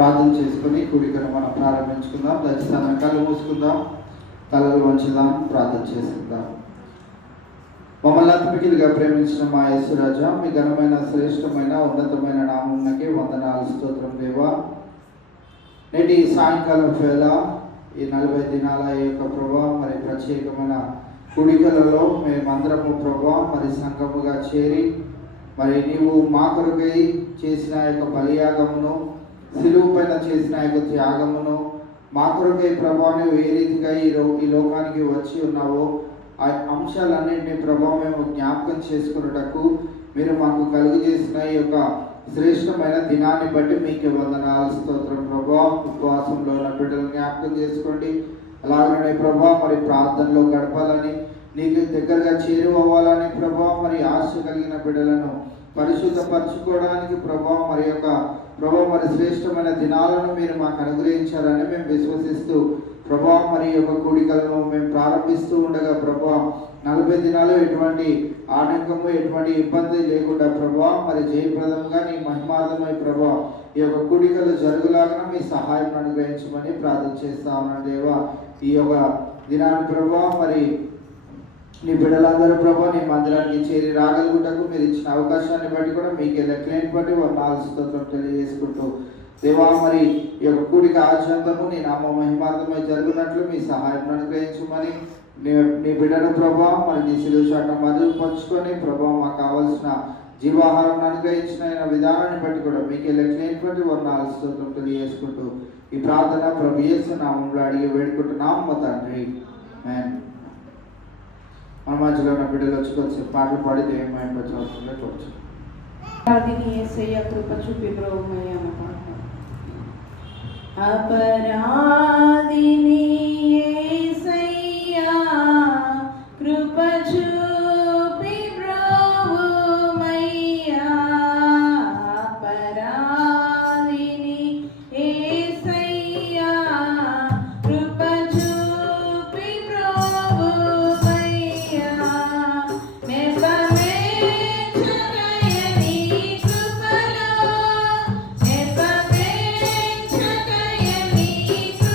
ప్రార్థన చేసుకుని కూడికను మనం ప్రారంభించుకుందాం. దయచేసి కళ్ళు మూసుకుందాం, తలలు వంచుదాం, ప్రార్థన చేసుకుందాం. మమ్మల్ని అతిమికిలిగా ప్రేమించిన మా యేసురాజా, మీ ఘనమైన శ్రేష్టమైన ఉన్నతమైన నామమునకి వందనాలు, స్తోత్రం దేవా. నేటి సాయంకాలం వేళ ఈ 40 దినాల యొక్క ప్రభా మరి ప్రత్యేకమైన కూడికలలో మేమందరము ప్రభా మరి సంఘముగా చేరి మరి నీవు మా కొరకై చేసిన యొక్క బలియాగమును, సిలువ పైన చేసిన యొక్క త్యాగమును, మా కొరకై ప్రభా నువ్వు ఏ రీతిగా ఈ లోకానికి వచ్చి ఉన్నావో ఆ అంశాలన్నింటినీ ప్రభా మేము జ్ఞాపకం చేసుకున్నటకు మీరు మాకు కలుగు చేసిన ఈ యొక్క శ్రేష్టమైన దినాన్ని బట్టి మీకు వందనాలు, స్తోత్రం ప్రభా. ఉపవాసంలో ఉన్న బిడ్డలు జ్ఞాపకం చేసుకోండి. అలాగనే ప్రభా మరి ప్రార్థనలో గడపాలని, నీకు దగ్గరగా చేరువవ్వాలని ప్రభా మరి ఆశ కలిగిన బిడ్డలను పరిశుద్ధపరచుకోవడానికి ప్రభా మరి శ్రేష్టమైన దినాలను మీరు మాకు అనుగ్రహించాలని మేము విశ్వసిస్తూ ప్రభా మరి యొక్క కూడికలను మేము ప్రారంభిస్తూ ఉండగా ప్రభా 40 దినాలు ఎటువంటి ఆటంకము ఎటువంటి ఇబ్బంది లేకుండా ప్రభా మరి జయప్రదంగా నీ మహిమార్థమై ప్రభా ఈ యొక్క కూడికలు జరుగులాగా మీ సహాయం అనుగ్రహించమని ప్రార్థన చేస్తా ఉన్నాను దేవా. ఈ యొక్క దినాన్ని ప్రభా మరి నీ బిడ్డలందరూ ప్రభా నీ మందిరానికి చేరి రాగలుగుటకు మీరు ఇచ్చిన అవకాశాన్ని బట్టి కూడా మీకు లెక్కలేని బట్టి వందనాలు, స్తోత్రం తెలియజేసుకుంటూ దేవా మరి ఈ యొక్క కూడిక ఆచంతము నీ నామ మహిమార్థమై జరుగునట్లు మీ సహాయం అనుగ్రహించమని నీ బిడ్డను ప్రభా మరి నీ శిలువ చాటున మరుగుపరుచుకొని ప్రభా మాకు కావాల్సిన జీవాహారం అనుగ్రహించిన విధానాన్ని బట్టి కూడా మీకు లెక్కలేనటువంటి వందనాలు, స్తోత్రం తెలియజేసుకుంటూ ఈ ప్రార్థన ప్రభు యేసు నామములో అడిగి వేడుకుంటున్నాం మా తండ్రి, ఆమేన్. మన మధ్యలో ఉన్న బిడ్డలు వచ్చి పాటలు పాడితే ఏమైనా చదువుతుందో చూడచ్చు. కృప చూపి బ్రహ్మయ్య అపరాధిని యేసయ్యా కృప చూపి బ్రహ్మయ్యా అపరాధిని యేసయ్యా కృప చూపి బ్రహ్మయ్యా Thank you.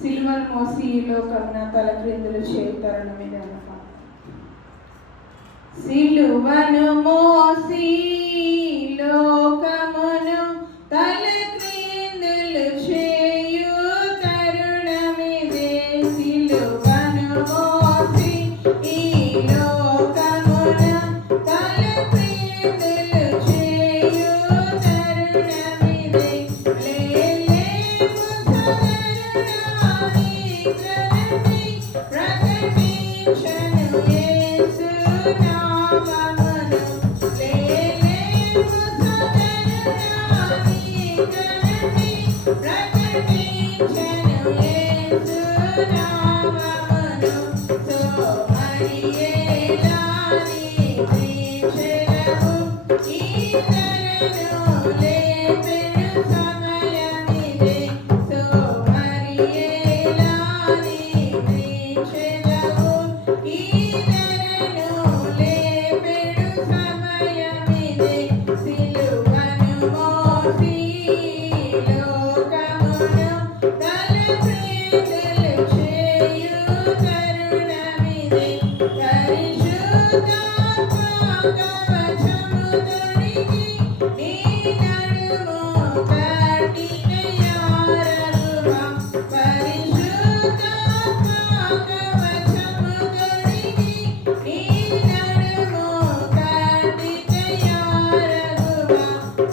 సిలువను మోసి ఈ లోకమున తలక్రిందులు చేయుతారని మీద సిలువను మోసి లోకమును తలక్రిందులు చేయు తరుణమిదే. సిలువను మోసి ఈ లోకమున తలక్రిందులు చేయు తరుణమిదే. లేలేము సదరుడాని గ్రహణి ప్రకటించను యేసు నామమును. లేలేము సదరుడాని గ్రహణి ప్రకటించను యేసు నామమును. సో మరియేలాని ప్రీచెదవు ఈ తరను లేపెను సమయమిదే. సో మరియేలాని ప్రీచెదవు ఈ తరను లేపెను సమయమిదే. సిలువను మోసి లోకమును తలక్రిందులు చేయు తరుణమిదే. పరిశుద్ధాత్మ కవచము తొడిగి నీ నడుము కట్టినయారగుమా. పరిశుద్ధాత్మ కవచము తొడిగి నీ నడుము కట్టినయారగుమా.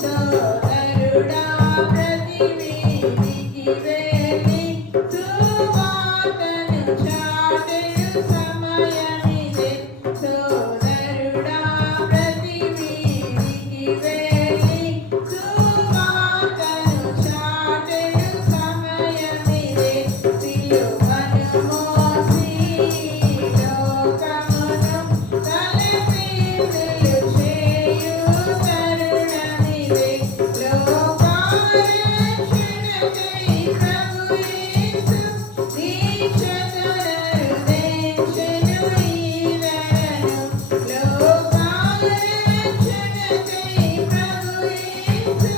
సోదరుడా ప్రతి వీధికి వెళ్ళి సువార్తను చాటెడు సమయమిదే. సోదరుడా ప్రతి వీధికి వెళ్ళి సువార్తను చాటెడు సమయమిదే. సిలువను మోసి లోకమును తలక్రిందులు చేయు తరుణమిదే. లోకారక్షణకై ప్రభు యేసు దీక్షతోనరు దేశను ఈదరను. లోకారక్షణకై ప్రభు యేసు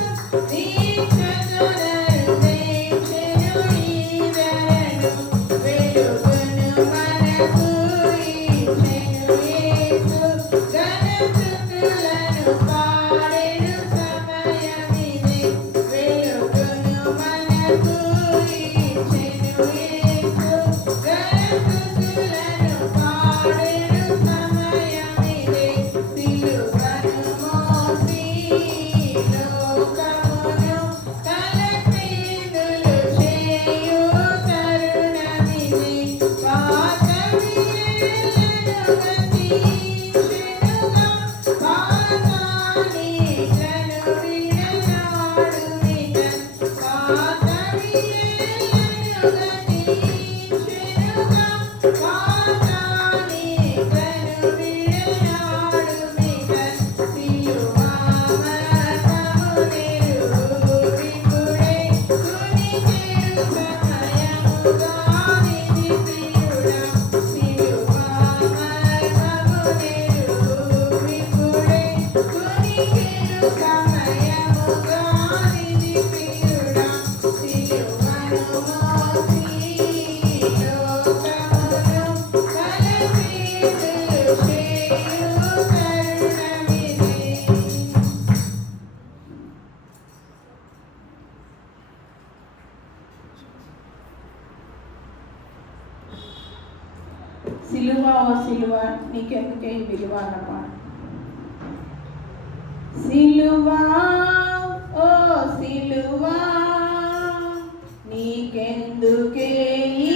దీక్షతోనరు దేశను ఈదరను. వెలుగును మనకు ఇచ్చెను యేసు ఘనస్తుతులను పాడెడు సమయమిదే. వెలుగును మనకు ఇచ్చెను యేసు ఘనస్తుతులను పాడెడు సమయమిదే. సిలువను మోసి లోకమును తలక్రిందులు చేయు తరుణమిదే. పాతవియలను గతించెనుగా పాతాళికను విడనాడుమిక. పాతవియలను గతించెనుగా పాతాళికను విడనాడుమిక. సిలువా మరణము నిరువిపుడే కునికెడు సమయముగా విధి ప్రియుడా. సిలువా మరణము నిరువిపుడే కునికెడు సమయముగా విధి ప్రియుడా. సిలువను మోసి లోకమును తలక్రిందులు చేయు తరుణమిదే. సిలువ ఓ సిలువ నీకెందుకే ఈ విలువ అన్నమాట. సిలువా ఓ సిలువా నీకెందుకే ఈ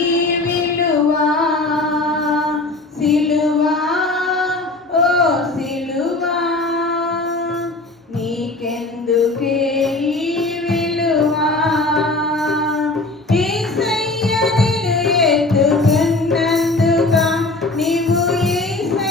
విలువ. సిలువా ఓ సిలువా నీకెందుకే ఈ విలువ. యేసయ్య నిన్ను ఎత్తుకున్నందుక నీవు యేసయ్య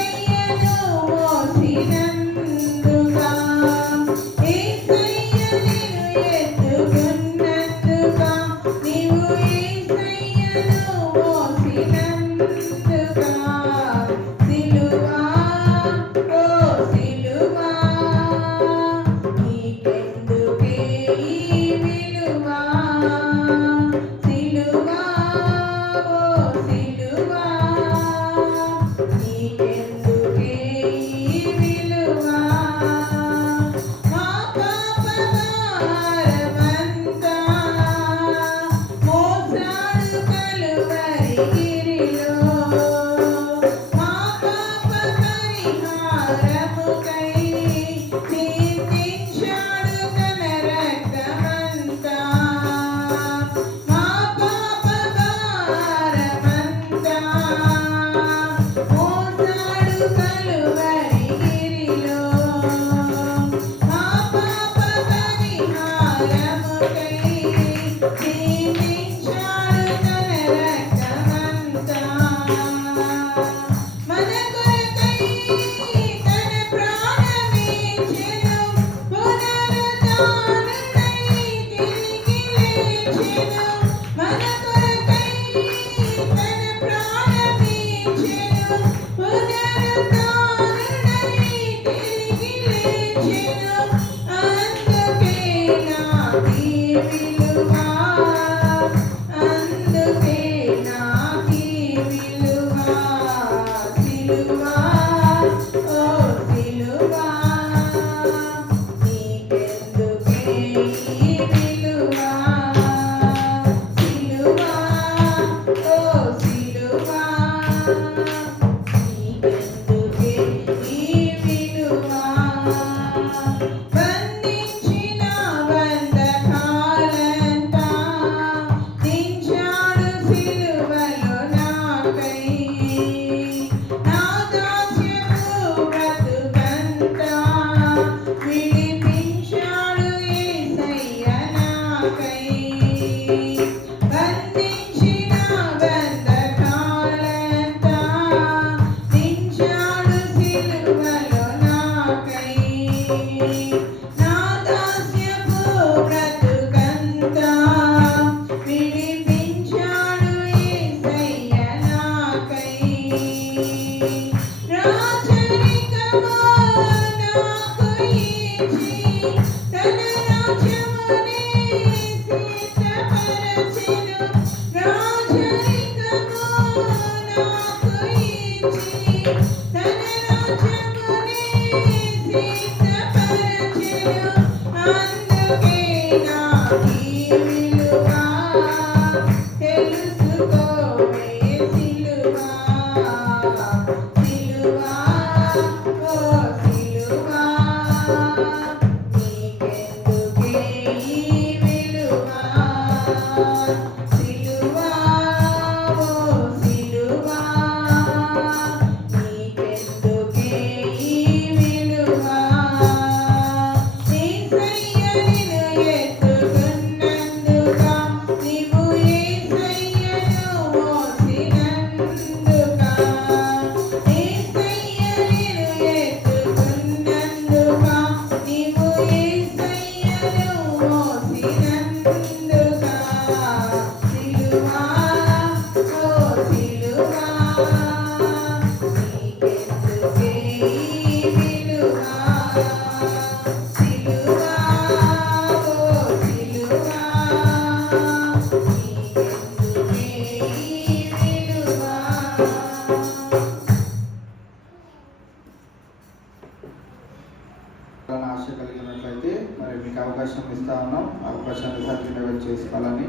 ఆశ కలిగినట్లయితే మరి మీకు అవకాశం ఇస్తా ఉన్నాం. అవకాశాన్ని సద్వినియోగం చేసుకోవాలని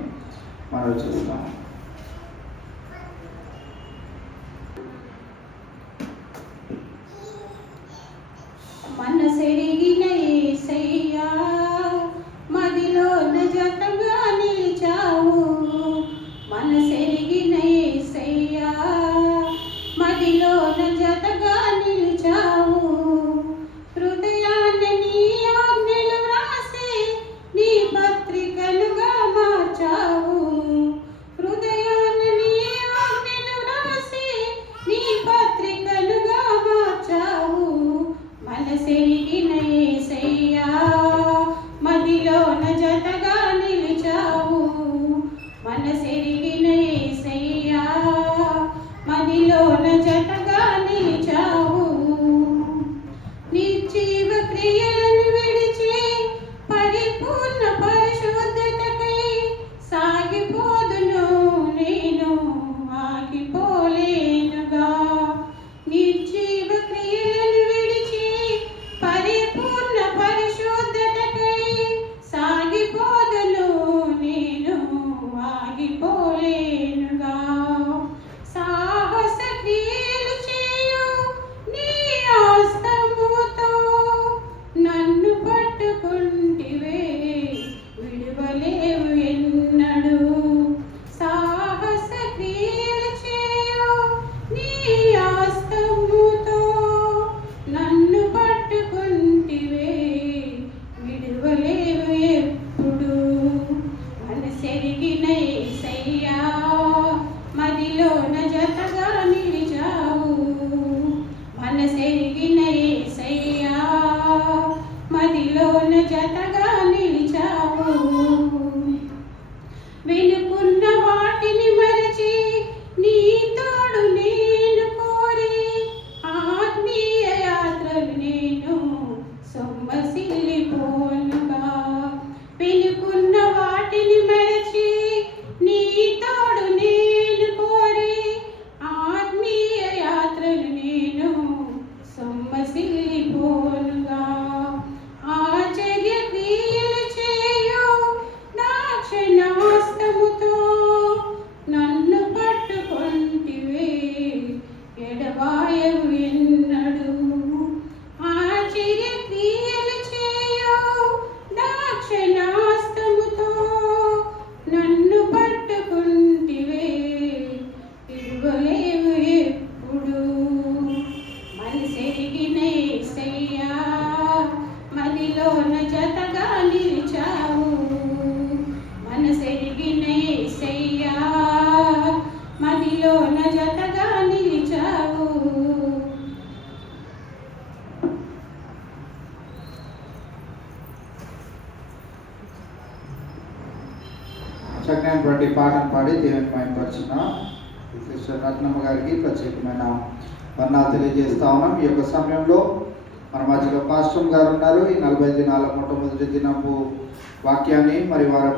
మనం చేస్తాం. మనసెరిగిన యేసయ్యా మదిలోన జతగా నిలిచావు. మనసెరిగిన యేసయ్యా మదిలోన జతగా నిలిచావు. హృదయాన్ని నీ ఆజ్ఞలు వ్రాసి నీ పత్రికలుగా మార్చావు. హృదయాన్ని నీ ఆజ్ఞలు వ్రాసి నీ పత్రికలుగా మార్చావు. మనసెరిగిన యేసయ్యా మదిలోన జతగా నిలిచావు. మనసెరిగిన యేసయ్యా మదిలోన జతగా నిలిచావు. నిర్జీవ క్రియలను విడిచి పరిపూర్ణ పరిశుద్ధతకై సాగిపోదును నేను ఆగిపోలేనుగా. నిర్జీవ క్రియలను విడిచి పరిపూర్ణ పరిశుద్ధతకై సాగిపోదును నేను ఆగిపోలేనుగా. సాహస క్రియలు చేయు నీ హస్తముతో నన్ను పట్టుకుంటివే విడువలేవు ఎన్నడు. సాహస క్రియలు చేయు నీ హస్తముతో నన్ను పట్టుకుంటివే విడువలేవు ఎప్పుడు. మనసెరిగిన యేసయ్యా మదిలోన జతగా నిలిచావు. మనసెరిగిన యేసయ్యా మదిలోన జతగా నిలిచావు. వెనుకున్న వాటిని మరచి నీ తోడు నేను కోరి ఆత్మీయ యాత్రలు నేను సొమ్మసిల్లిపోనుగా. వెనుకున్న వాటిని మరచి నీ తోడు నేను కోరి ఆత్మీయ యాత్రలు నేను మనసెరిగిన యేసయ్యా మదిలోన జతగా నిలిచావు మనసెరిగిన యేసయ్యా మదిలోన జతగా నిలిచావు. చక్కనైనటువంటి పాటను పాడి దేవుని మహిమపరిచిన సిస్టర్ రత్నమ్మ గారికి ప్రత్యేకమైన వందనాలు తెలియజేస్తా ఉన్నాం. ఈ యొక్క సమయంలో మన మధ్యలో పాస్టర్ గారు ఉన్నారు. ఈ 40 దినాల మొట్టమొదటి దినపు వాక్యాన్ని మరి వారు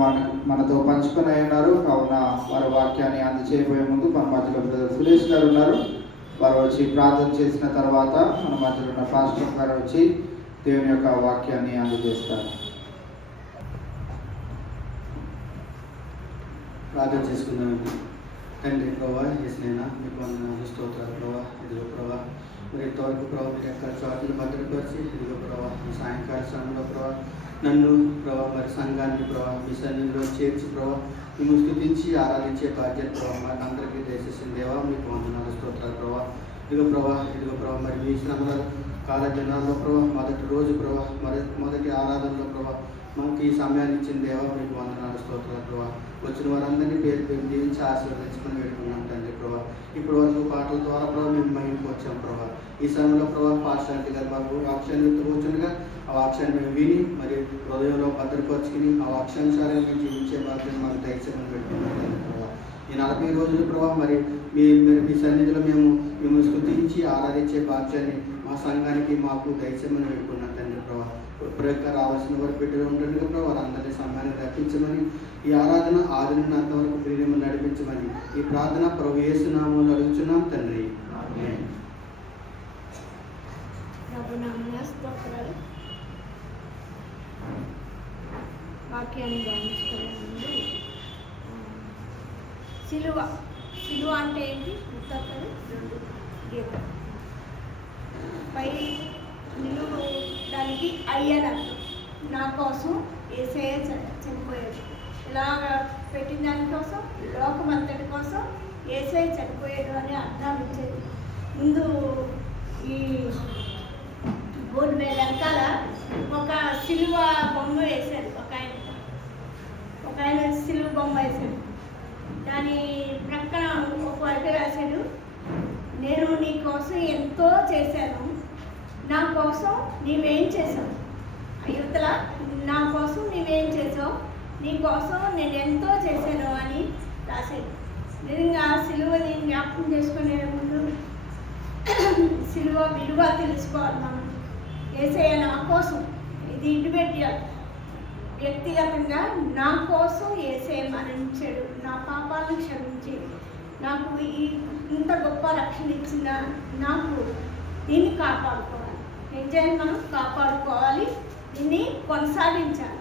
మనతో పంచుకొని ఉన్నారు. కావున వారి వాక్యాన్ని అందజేయబోయే ముందు మన మధ్యలో బ్రదర్ సురేష్ గారు ఉన్నారు. వారు వచ్చి ప్రార్థన చేసిన తర్వాత మన మధ్యలో ఉన్న పాస్టర్ గారు వచ్చి దేవుని యొక్క వాక్యాన్ని అందజేస్తారు. ప్రార్థన చేసుకుందామండి. తండ్రి ప్రభా, యేసయ్యా మీకు వందనాలు, స్తోత్రాలు ప్రభా. ఇదిగో ప్రభా, మరి ఇంతవరకు ప్రభా మీరు యొక్క చోట్ల భద్రపరిచి ఇదిగో ప్రభా ఈ సాయంకాల సమయంలో ప్రభా నన్ను ప్రభా మరి సంఘాన్ని ప్రభా మీ సన్నిధిలో చేర్చి ప్రభా మేము స్తుతించి ఆరాధించే బాధ్యత ప్రభా మరి అందరికీ దయచేసిన దేవా మీకు వందనాలు, స్తోత్రాలు ప్రభా. ఇదిగో ప్రభా మరి మీ శ్రమల కాల దినాల్లో ప్రభా మొదటి రోజు ప్రభా మొదటి ఆరాధనలో ప్రభా మనకి ఈ సమయాన్ని ఇచ్చిన దేవా మీకు వందనాలు, స్తోత్రాలు ప్రభా. వచ్చిన వారందరినీ పేరు పేరు దీవించి ఆశీర్వదించుకొని పెట్టుకున్నాం తండ్రి ప్రభా. ఇప్పటి వరకు పాటల ద్వారా ప్రభావ మేము మహిళకు వచ్చాం ప్రభా. ఈ సమయంలో ప్రభావ పాశ్చాత్య గారు మాకు వాక్యాన్ని కూర్చుండగా ఆ వాక్యాన్ని మేము విని మరి హృదయంలో భద్రపరుచుకుని ఆ వాక్యానుసారంగా మేము జీవించే బాధ్యత మాకు దయచేయమని పెట్టుకున్నాం తండ్రి ప్రభా. ఈ 40 రోజులు ప్రభావ మరి మీ సన్నిధిలో మేము స్తుతించి ఆరాధించే బాధ్యాన్ని మా సంఘానికి మాకు దయచేయమని పెట్టుకున్నాం తండ్రి ప్రభా. ఇప్పటిక రావాల్సిన వారు బిడ్డలు ఉంటుండగా ప్రభావ వారందరినీ సమయాన్ని రప్పించమని ఈ ఆరాధన ఆది నుండి అంతవరకు ప్రియమని నడిపించమని ఈ ప్రార్థన ప్రభు యేసు నామములో అడుగుచున్నాం తండ్రి. ఆమేన్. వాక్యాన్ని ధ్యానించుకునే ముందు సిలువ అంటే ఏంటి? ఉత్తప్పది 2 గీత పై నిలువడానికి అయ్యనట్టు నా కోసం యేసయ్య చనిపోయాడు. ఇలాగ పెట్టిన దానికోసం లోకమంతటి కోసం యేసయ్య చనిపోయాడు అని అర్థాలు ఇచ్చేది. ముందు ఈ బోర్డు మీద వెనకాల ఒక సిలువ బొమ్మ వేశాడు. ఒక ఆయన సిలువ బొమ్మ వేశాడు. దాని ప్రక్కన ఒక వైపు రాశాడు, నేను నీ కోసం ఎంతో చేశాను, నా కోసం నీవేం చేసావు. యువతల నా కోసం నీవేం చేసావు, నీ కోసం నేను ఎంతో చేశాను అని రాశాడు. నిజంగా సిలువని జ్ఞాపకం చేసుకునే ముందు సిలువ విలువ తెలుసుకోవాలి మనం. యేసయ్య నా కోసం, ఇది ఇండివిడ్యువల్, వ్యక్తిగతంగా నా కోసం యేసయ్య మరణించాడు. నా పాపాలను క్షమించి నాకు ఇంత గొప్ప రక్షణ ఇచ్చిన నాకు దీన్ని కాపాడుకోవాలి. ఏం చేయాలి? మనం కాపాడుకోవాలి, దీన్ని కొనసాగించాలి.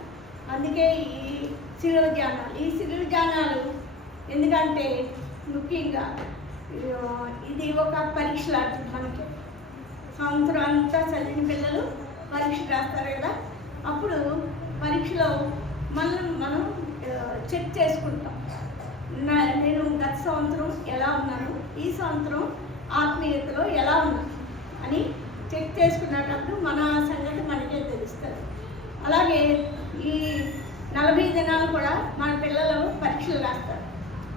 అందుకే ఈ సిలువ ధ్యానాలు. ఈ సిలువ ధ్యానాలు ఎందుకంటే ముఖ్యంగా ఇది ఒక పరీక్ష లాంటిది. మనకి సంవత్సరం అంతా చదివిన పిల్లలు పరీక్ష రాస్తారు కదా, అప్పుడు పరీక్షలో మనం చెక్ చేసుకుంటాం. నేను గత సంవత్సరం ఎలా ఉన్నాను, ఈ సంవత్సరం ఆత్మీయతలో ఎలా ఉన్నాను అని చెక్ చేసుకునేటప్పుడు మన సంగతి మనకే తెలుస్తుంది. అలాగే ఈ 40 దినాలు కూడా మన పిల్లలు పరీక్షలు రాస్తారు.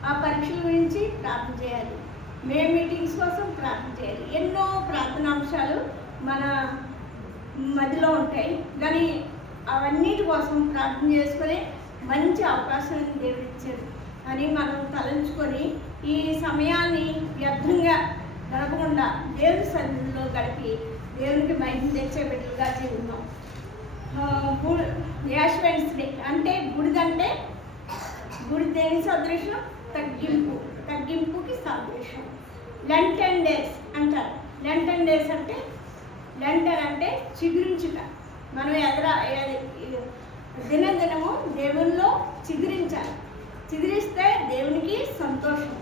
ఆ పరీక్షల గురించి ప్రార్థన చేయాలి. మీటింగ్స్ కోసం ప్రార్థన చేయాలి. ఎన్నో ప్రార్థనాంశాలు మన మధ్యలో ఉంటాయి, కానీ అవన్నిటి కోసం ప్రార్థన చేసుకొని మంచి అవకాశం దేవుడు ఇచ్చాడు అని మనం తలంచుకొని ఈ సమయాన్ని వ్యర్థంగా గడపకుండా దేవుని సన్నిధిలో గడిపి దేవునికి మహిమ తెచ్చే బిడ్డలుగా జీవిద్దాం. యాష్ వెన్స్డే అంటే బుడిదంటే బుడి దేని సదృశ్యం? తగ్గింపుకి సదృశ్యం. లెంటన్ డేస్ అంటారు. లెంటన్ డేస్ అంటే లెంటన్ అంటే చిగురించుట. మనం దినదినము దేవుల్లో చిగురించాలి. చిగురిస్తే దేవునికి సంతోషం.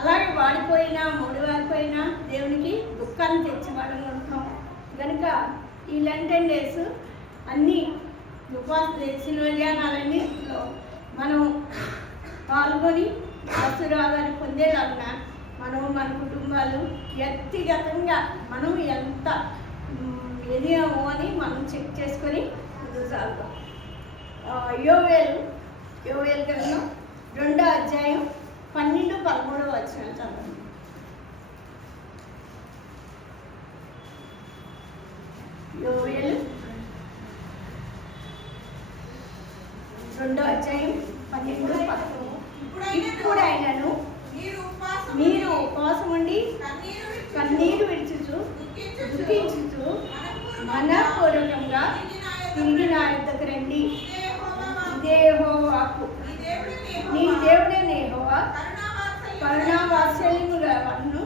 అలాగే వాడిపోయినా ముడివారిపోయినా దేవునికి దుఃఖాన్ని తెచ్చివాడని ఉంటాం. కనుక ఈ లెంటన్ డేస్ అన్నీ సిలువ ధ్యానాలన్నింటిలో మనం పాల్గొని ఆశీర్వాదాన్ని పొందేలాగా మనం మన కుటుంబాలు వ్యక్తిగతంగా మనం ఎంత ఎదిగాము అని మనం చెక్ చేసుకొని ముందుకు సాగుతాం. యోవేలు గ్రంథం 2వ అధ్యాయం 12-13 వచనాలు చదవండి. యోవేలు 2వ అధ్యాయం 12-13. ఇప్పుడైనను మీరు ఉపవాసం ఉండి కన్నీరు విడుచుచు దుఃఖించుచు మనపూర్వకంగా తిరిగి నా యొద్దకు రండి. ఇదే యెహోవాకు నీ దేవుడైన యెహోవా కరుణావాత్సల్యము గలవాడును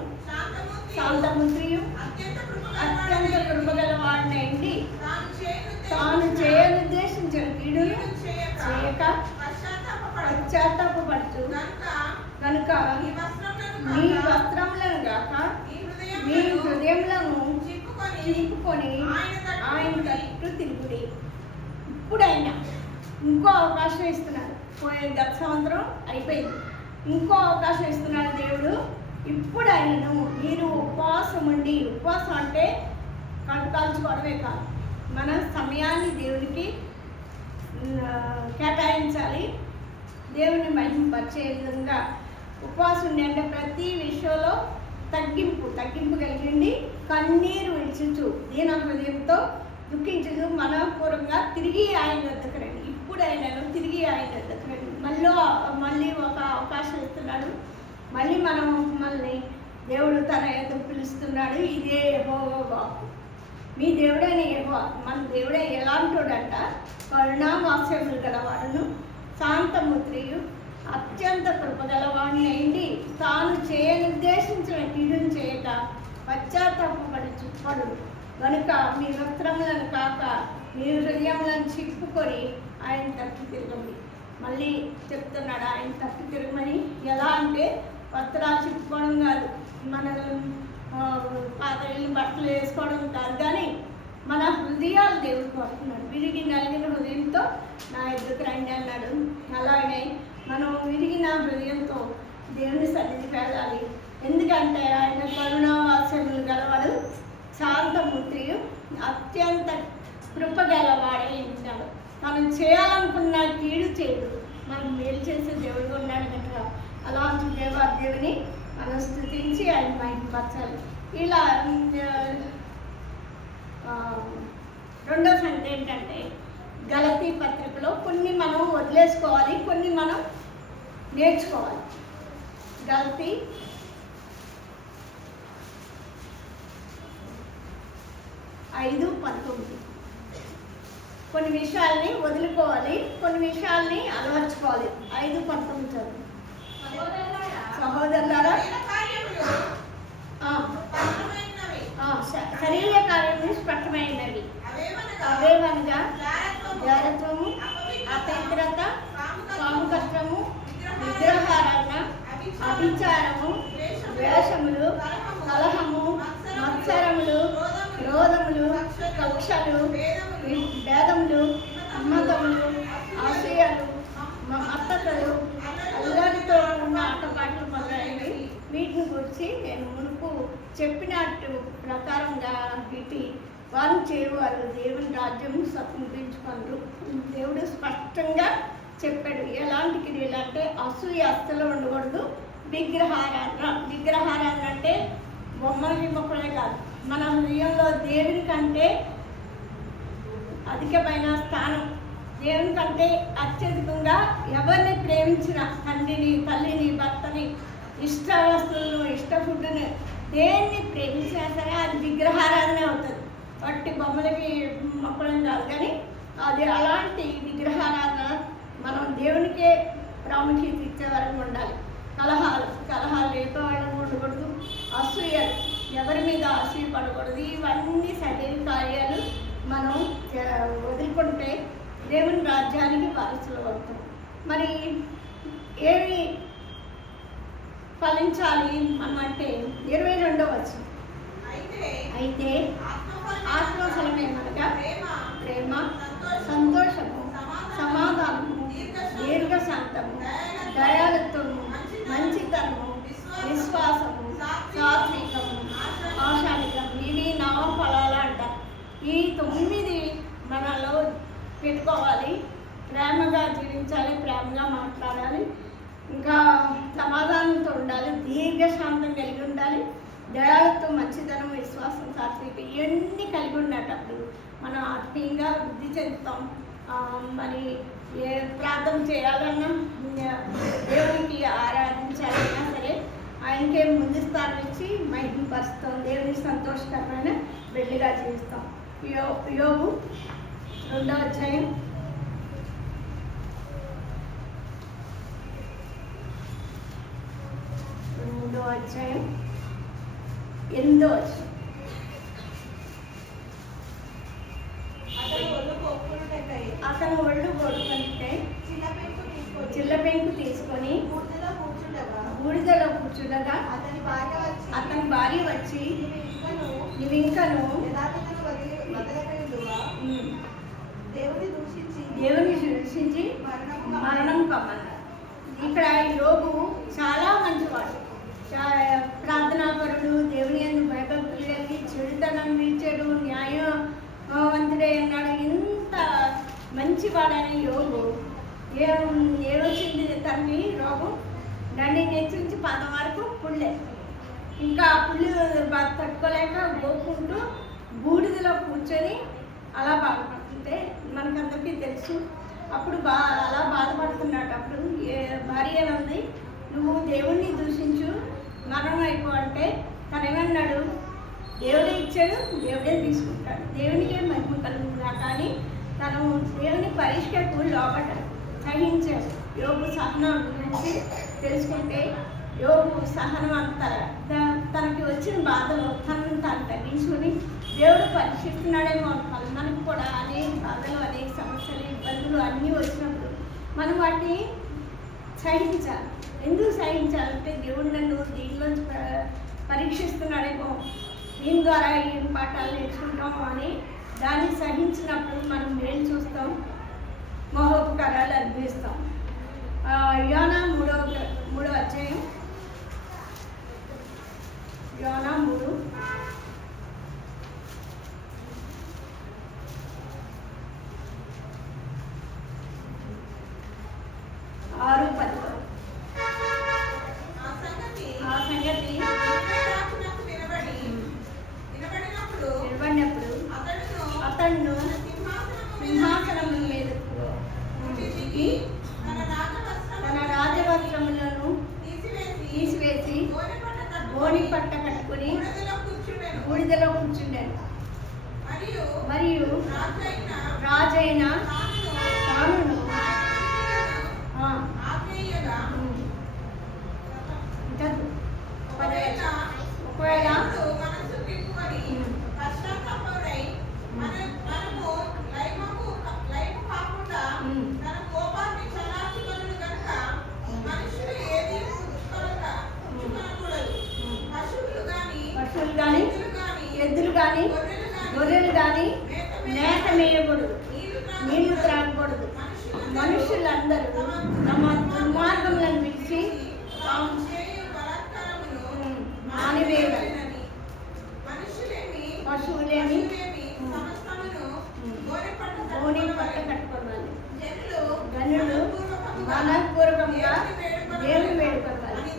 శాంతముద్రియు అత్యంత కృపగలవాడినండి. తాను చేయనుద్దేశించిన కీడును చేయక పశ్చాత్తాపపడుచు కనుక మీ వస్త్రములను గాక మీ హృదయములను చింపుకొని ఆయన తట్టు తిరుగుడి. ఇప్పుడైనా ఇంకో అవకాశం ఇస్తున్నాడు. గత సంవత్సరం అయిపోయింది, ఇంకో అవకాశం ఇస్తున్నాడు దేవుడు. ఇప్పుడైనా మీరు ఉపవాసం ఉండి, ఉపవాసం అంటే కాల్చుకోవడమే కాదు, మన సమయాన్ని దేవుడికి కేటాయించాలి. దేవుని మహిమపరిచే విధంగా ఉపవాసం ఉండి అంటే ప్రతి విషయంలో తగ్గింపు కలిగిండి కన్నీరు విడిచుచు దీన హృదయంతో దుఃఖించుచు మనపూర్వకంగా తిరిగి ఆయన వద్దకు రండి. ఇప్పుడైనా తిరిగి ఆయన వద్దకు రండి. మళ్ళీ ఒక అవకాశం ఇస్తున్నాడు. మళ్ళీ మనల్ని దేవుడు తన ఎదురు పిలుస్తున్నాడు. ఇదే యెహోవా మీ దేవుడైన యెహోవా. మన దేవుడే ఎలాంటోడంట? కరుణావాత్సల్యములు గలవాడును శాంతముద్రియు అత్యంత కృపగలవాణి అయింది. తాను చేయనుద్దేశించిన కీడును చేయక పశ్చాత్తాపపడు కనుక మీ వస్త్రములను కాక మీ హృదయములను చిప్పుకొని ఆయన తట్టు తిరగండి. మళ్ళీ చెప్తున్నాడు ఆయన తట్టు తిరగమని. ఎలా అంటే వస్త్రాలు చిప్పుకోవడం కాదు, మన పాత బట్టలు వేసుకోవడం కాదు, కానీ మన హృదయాలు దేవుడు కోరుతున్నాడు. విరిగి నలిగిన హృదయంతో నా ఎదురుకు రండి అన్నాడు. అలాగే మనం విరిగిన హృదయంతో దేవుని సన్నిధికి వెళ్ళాలి. ఎందుకంటే ఆయన కరుణావాత్సల్యములు గలవాడు, శాంతమూర్తియు అత్యంత కృపగలవాడై ఉన్నాడు. మనం చేయాలనుకున్న కీడు చేయడు, మనం మేలు చేసే దేవుడు ఉన్నాడు కనుక అలాంటి దేవుని మనం స్తుతించి ఆయన మహిమపరచాలి. ఇలా రెండో సంగతి ఏంటంటే గలతీ పత్రికలో కొన్ని మనం వదిలేసుకోవాలి, కొన్ని మనం నేర్చుకోవాలి. గలతీ 5:19 కొన్ని విషయాల్ని వదులుకోవాలి, కొన్ని విషయాల్ని అలవర్చుకోవాలి. 5:19 చదువు. సహోదరులారా శరీర కార్యములు స్పష్టమైనవి, అవేవనగా జారత్వము, అపవిత్రత, కాముకత్వము, విగ్రహారాధన, అభిచారము, ద్వేషములు, కలహము, మత్సరములు, క్రోధములు, కక్షలు, భేదములు, అమ్మతములు, ఆశయాలు, అత్తతలు, అల్లరితో ఉన్న ఆటపాటలు మొదలైనవి. వీటిని గురించి నేను మునుపు చెప్పినట్టు ప్రకారంగా వీటి వారు చేయవారు దేవుని రాజ్యం స్వతంత్రించుకుంటారు. దేవుడు స్పష్టంగా చెప్పాడు ఎలాంటి క్రియలు అంటే అసూయ అస్సలు ఉండకూడదు. విగ్రహారాధన అంటే బొమ్మలకి మొక్కలే కాదు, మన హృదయంలో దేవుని కంటే అధికమైన స్థానం, దేవుని కంటే అత్యధికంగా ఎవరిని ప్రేమించిన తండ్రిని, తల్లిని, భర్తని, ఇష్ట వస్తువులను, ఇష్ట ఫుడ్ని దేన్ని ప్రేమించినా సరే అది విగ్రహారాధనే అవుతుంది. వాటి బొమ్మలకి మొక్కలం కాదు, కానీ అది అలాంటి విగ్రహారాధన మనం దేవునికే ప్రాముఖ్యత ఇచ్చే వరకు ఉండాలి. కలహాలు లేపేవాళ్ళం ఉండకూడదు. అసూయలు, ఎవరి మీద అసూయ పడకూడదు. ఇవన్నీ శరీర కార్యాలు మనం వదులుకుంటే దేవుని రాజ్యానికి వారసులు అవుతాం. మరి ఏమి ఫలించాలి మనం అంటే 22వ వచనం. అయితే ఆత్మఫలమేమనగా ప్రేమ, సంతోషము, సమాధానము, దీర్ఘశాంతము, దయాళుత్వము, మంచితనము, విశ్వాసము, 9 మనలో పెట్టుకోవాలి. ప్రేమగా జీవించాలి, ప్రేమగా మాట్లాడాలి, ఇంకా సమాధానంతో ఉండాలి, దీర్ఘశాంతం కలిగి ఉండాలి, దయాలతో మంచితనం, విశ్వాసం, సాత్విక ఇవన్నీ కలిగి ఉండేటప్పుడు మనం ఆత్మీయంగా వృద్ధి చెందుతాం. మరి ఏ ప్రార్థన చేయాలన్నా, దేవునికి ఆరాధించాలన్నా సరే ఆయనకే ముందు స్థానం ఇచ్చి మహిమపరుస్తాం, దేవునికి సంతోషకరమైన బిడ్డగా జీవిస్తాం. యోబు 2వ అధ్యాయం 8వ వచనం. అతను ఒళ్ళు కొడుకుంటే చిల్ల పెంకు తీసుకొని బూడిదలో కూర్చుండగా అతని భార్య వచ్చి నువ్వు ఇంకను దేవుని దూషించి మరణం కమ్మన్నారు. ఇక్కడ యోబు చాలా మంచివాడు, ప్రార్థనాపరుడు, దేవుని యందు భయభక్తులు కలిగి చెడుతనం విడిచాడు, న్యాయవంతుడే అన్నాడు. ఇంత మంచివాడని యోబు ఏమొచ్చింది తనని రోగం, దండి నెత్తి నుంచి పాదం వరకు పుళ్ళే. ఇంకా పుళ్ళు తట్టుకోలేక గోకుంటూ బూడిదలో కూర్చొని అలా బాధపడుతుంటే మనకందరికీ తెలుసు. అప్పుడు అలా బాధపడుతున్నాడు. అప్పుడు భార్య ఉంది, నువ్వు దేవుణ్ణి దూషించు మరణం అయిపో అంటే తను ఏమన్నాడు, దేవుడే ఇచ్చాడు, దేవుడే తీసుకుంటాడు, దేవునికే మహిమ కలుగుతుందా. కానీ తను దేవుని పరీక్షకు లోపడ్డాడు, సహించాడు. యోబు సహనం గురించి తెలుసుకుంటే యోబు సహనం అంతా తనకి వచ్చిన బాధలు తనను తాను తగ్గించుకొని దేవుడు పరీక్షిస్తున్నాడేమో. మనకు కూడా అనేక బాధలు, అనేక సమస్యలు, ఇబ్బందులు అన్నీ వచ్చినప్పుడు మనం వాటిని సహించాలి. ఎందుకు సహించాలంటే దేవుడు నన్ను దీనిలోంచి పరీక్షిస్తున్నాడేమో, దీని ద్వారా ఏం పాఠాలు నేర్చుకుంటాము అని దాన్ని సహించినప్పుడు మనం మేలు చూస్తాం, మహోపకారాలు అనిపిస్తాం. యోనా 3వ అధ్యాయం, యోనా 3 6-10. ఆ సంగతి వినబడినప్పుడు అతను సింహాసనం మీద తన రాజవస్త్రములను తీసివేసి గోని పట్ట కట్టుకుని బూడిదలో కూర్చుండాడు. మరియు రాజైన తానును ఒకవేళ పశువులు కానీ, ఎద్దులు కానీ, గొర్రెలు కానీ మేత మేయకూడదు, నీళ్లు త్రాగకూడదు. మనుషులందరూ తమ దుర్మార్గములను విడిచి మానివేయాలి. పశువులేమి గోని పట్ట కట్టుకోవాలి. గనులు మనపూర్వకంగా దేవుని వేడుకోవాలి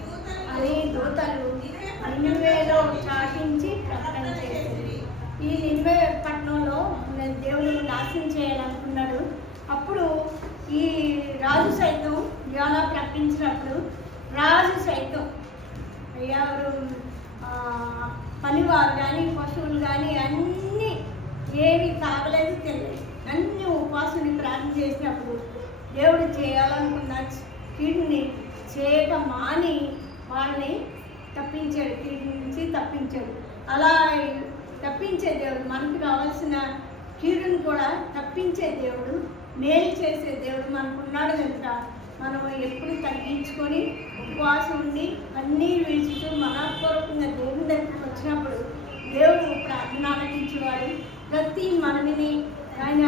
అని దూతలు నినివేలో చాటించి ప్రకటన చేసింది. ఈ నినివే పట్టణంలో దేవుడు నాశనం చేయాలనుకున్నాడు. అప్పుడు ఈ రాజు సైతం యోనా ప్రకటించినప్పుడు రాజు సైతం ఎవరు పనివారు కానీ, పశువులు కానీ అన్నీ ఏవి తాగలేదు, తెలియదు, అన్ని ఉపవాసుని ప్రార్థన చేసినప్పుడు దేవుడు చేయాలనుకున్న కీడుని చేయక మాని వాళ్ళని తప్పించాడు, కీడు నుంచి తప్పించాడు. అలా తప్పించే దేవుడు, మనకు కావాల్సిన కీడుని కూడా తప్పించే దేవుడు, మేలు చేసే దేవుడు మనకున్నాడు కనుక మనం ఎప్పుడు తగ్గించుకొని ఉపవాసం ఉండి అన్నీ విడిచిస్తూ మనపూర్వకంగా దేవుని దగ్గరికి వచ్చినప్పుడు దేవుడు ప్రార్థన ఆలకించేవాడు. ప్రతి మనని ఆయన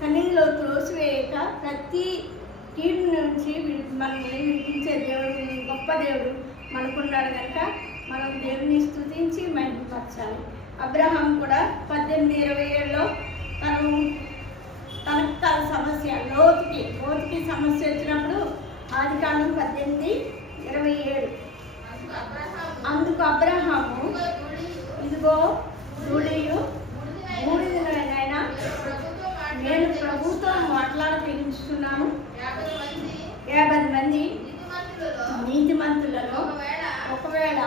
సన్నిధిలో త్రోసివేయక ప్రతి కీడు నుంచి మనల్ని విడిపించే దేవుడు, గొప్ప దేవుడు మనకున్నాడు కనుక మనం దేవుని స్తుతించి మహిమపరచాలి. అబ్రహాం కూడా 18:27 సమస్య వచ్చినప్పుడు ఆదికాండం 18:27 అందుకు అబ్రహాము ఇదిగో ధూళియు బూడిదనైనా నేను ప్రభుతో మాట్లాడపించుతున్నాను. 50 మంది నీతిమంతులలో ఒకవేళ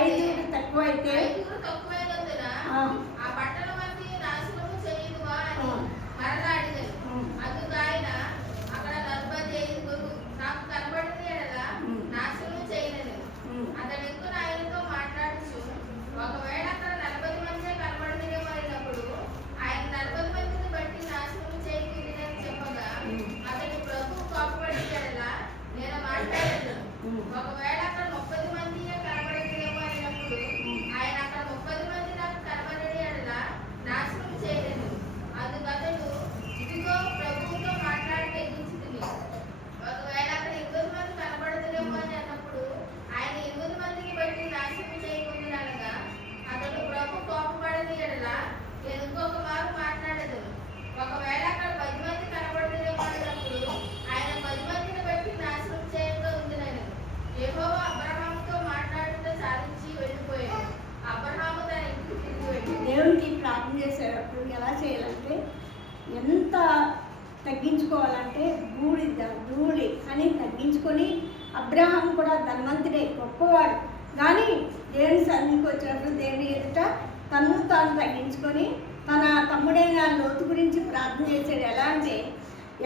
5 తక్కువైతే ఒకవేళ అక్కడ 30 మంది కనబడేదేమో అయినప్పుడు ఆయన అక్కడ 30 మంది నాకు కనబడేది అలా నాశనం చేయలేదు. అందుకతడు ఇదిగో ప్రభువుతో మాట్లాడి తెగించింది. ఒకవేళ అక్కడ 20 మంది కనబడదేమో అని అన్నప్పుడు ఆయన 20 మందిని బట్టి నాశనం చేయకుండా అనగా అతడు ప్రభు కోపపడని ఎడలా నేను ఇంకొక మారు మాట్లాడదు. ఒకవేళ అక్కడ 10 మంది కనబడదేమో అన్నప్పుడు ఆయన 10 మందిని బట్టి నాశనం చేయకుండా ఉందినని యెహోవా అబ్రహాముతో మాట్లాడుతూ సాధించి వెళ్ళిపోయాడు. అబ్రహాము తన ఇంటికి తిరిగి వెళ్ళాడు. దేవునికి ప్రార్థన చేసేటప్పుడు ఎలా చేయాలంటే ఎంత తగ్గించుకోవాలంటే ధూళి అని తగ్గించుకొని అబ్రహాం కూడా ధనవంతుడే గొప్పవాడు కానీ దేవుని సన్నిధికి వచ్చినప్పుడు దేవుని ఎదుట తను తాను తగ్గించుకొని తన తమ్ముడైన లోతు గురించి ప్రార్థన చేశాడు. ఎలా అంటే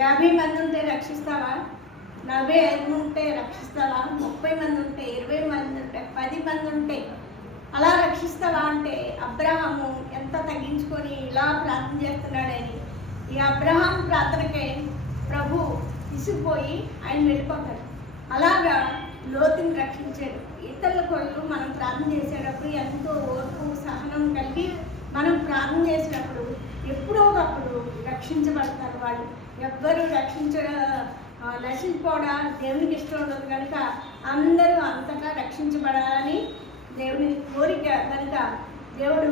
50 మంది ఉంటే రక్షిస్తావా, 45 ఉంటే రక్షిస్తావా, 30 మంది ఉంటే, 20 మంది ఉంటే, 10 మంది ఉంటే అలా రక్షిస్తావా అంటే అబ్రహాము ఎంత తగ్గించుకొని ఇలా ప్రార్థన చేస్తున్నాడని ఈ అబ్రహాం ప్రార్థనకే ప్రభు విసిగిపోయి ఆయన వెళ్ళిపోతాడు. అలాగా లోతుని రక్షించాడు. ఇతరుల కొరకు మనం ప్రార్థన చేసేటప్పుడు ఎంతో ఓర్పు సహనం కలిగి మనం ప్రార్థన చేసినప్పుడు ఎప్పుడో ఒకప్పుడు రక్షించబడతారు. వాళ్ళు ఎవ్వరూ నశించుకోవడం దేవునికి ఇష్టం ఉండదు కనుక అందరూ అంతటా రక్షించబడాలని దేవుని కోరిక కనుక దేవుడు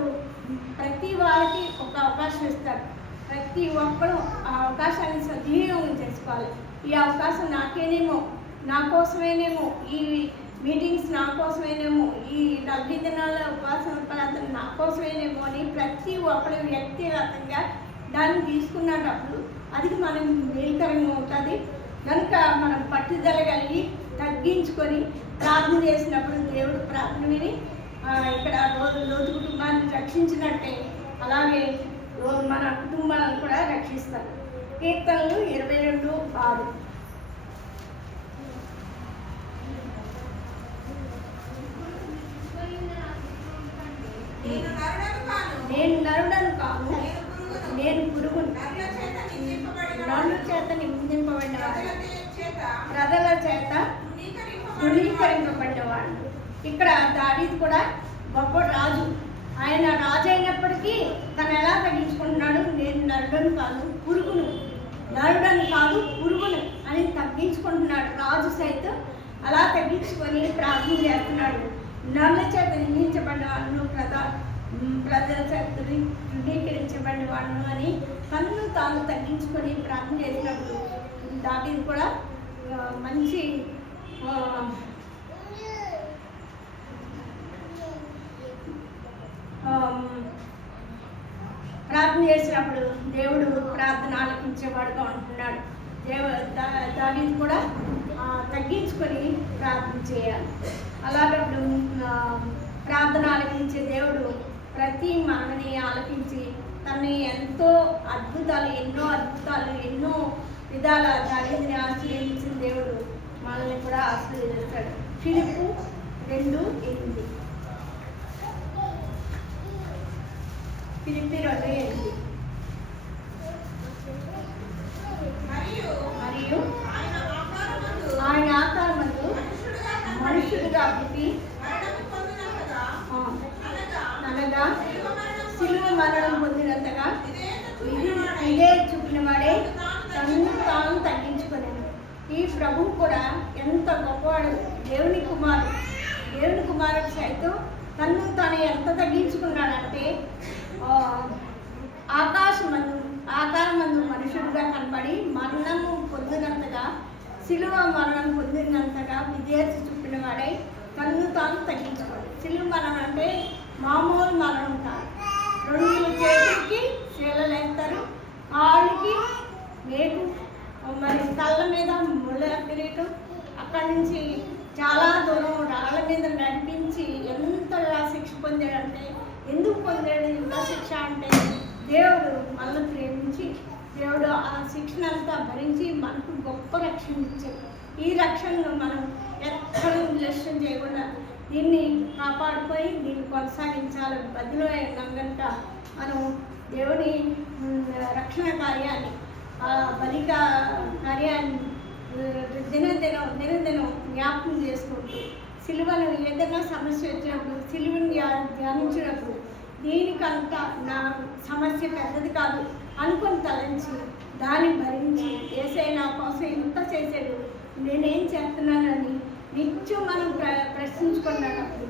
ప్రతి వాళ్ళకి ఒక అవకాశం ఇస్తాడు. ప్రతి ఒక్కరూ ఆ అవకాశాన్ని సద్వినియోగం చేసుకోవాలి. ఈ అవకాశం నాకేనేమో, నా కోసమేనేమో, ఈ మీటింగ్స్ నా కోసమేనేమో, ఈ 40 దినాల ఉపవాసం ప్రార్థన నా కోసమేనేమో అని ప్రతి ఒక్కరు వ్యక్తిగతంగా దాన్ని తీసుకున్నప్పుడు అది మనం మేలుకరంగా ఉంటుంది. కనుక మనం పట్టుదల కలిగి తగ్గించుకొని ప్రార్థన చేసినప్పుడు దేవుడు ప్రార్థన విని ఇక్కడ లోతు కుటుంబాన్ని రక్షించినట్టే అలాగే మన కుటుంబాలను కూడా రక్షిస్తారు. కీర్తనలు 22:6 నేను నరుడను కాను, నేను పురుగును, నరుల చేత నిందింపబడిన ప్రజల చేత ధృవీకరింపబడ్డవాడు. ఇక్కడ దావీదు కూడా గొప్ప రాజు. ఆయన రాజు అయినప్పటికీ తను ఎలా తగ్గించుకుంటున్నాడు, నేను నరుడను కాదు పురుగును, నరుడను కాదు పురుగును అని తగ్గించుకుంటున్నాడు. రాజు సైతం అలా తగ్గించుకొని ప్రార్థన చేస్తున్నాడు. నరుల చేత నిందించబడ్డవాడు, ప్రజల చేత ధృవీకరించబడినవాడు అని తన్ను తాను తగ్గించుకొని ప్రార్థన చేసినప్పుడు దావీదు కూడా మంచి ప్రార్థన చేసినప్పుడు దేవుడు ప్రార్థన ఆలకించేవాడుగా ఉంటున్నాడు. దావీదు కూడా తగ్గించుకొని ప్రార్థన చేయాలి. అలాగప్పుడు ప్రార్థన ఆలకించే దేవుడు ప్రతి మనని ఆలకించి తనని ఎన్నో అద్భుతాలు ఎన్నో విధాల దావీదుని ఆశీర్వదించిన దేవుడు మనల్ని కూడా ఆశీర్వదిస్తాడు. ఫిలిప్పు 2:8 ఫిలిప్పి 2:8 మరియు ఆయన ఆకారమందు మనుషుడిగా పుట్టి అనగా శిలువ మరణం పొందినంతగా ఇదే చూపిన వాడే తనను తాను తగ్గించుకునేది. ఈ ప్రభువు కూడా ఎంత గొప్పవాడు, దేవుని కుమారుడు సైతం తను తాను ఎంత తగ్గించుకున్నాడంటే ఆకారం అవతారమందు మనుషుడిగా కనబడి మరణము పొందినంతగా, శిలువ మరణం పొందినంతగా విధేయత చూపిన వాడై తన్ను తాను తగ్గించుకోవాలి. శిలువ మరణం అంటే మామూలు మరణం కాదు. 2 చేతులకి చీలలేస్తారు, కాళ్ళకి మేకు, మరి తల మీద ముళ్ళ కిరీటం, అక్కడి నుంచి చాలా దూరం రాళ్ళ మీద నడిపించి ఎంతగా శిక్ష పొందాడంటే, ఎందుకు పొందాడు ఇంత శిక్ష అంటే, దేవుడు మనల్ని ప్రేమించి దేవుడు ఆ శిక్షణంతా భరించి మనకు గొప్ప రక్షణ ఇచ్చాడు. ఈ రక్షణను మనం ఎక్కడ నిర్లక్ష్యం చేయకుండా దీన్ని కాపాడుకొని దీన్ని కొనసాగించాలి. బదిలో కనుక మనం దేవుని రక్షణ కార్యాన్ని, బలిగా కార్యాన్ని దినదినం జ్ఞాపకం చేసుకుంటూ, సిలువను ఏదైనా సమస్య వచ్చినప్పుడు సిలువను ధ్యానించినప్పుడు దీనికంతా నా సమస్య పెద్దది కాదు అనుకొని తలంచి దాన్ని భరించి యేసయ్య నా కోసం ఇంత చేశాడు, నేనేం చేస్తున్నానని నిత్యం మనం ప్రశ్నించుకున్నప్పుడు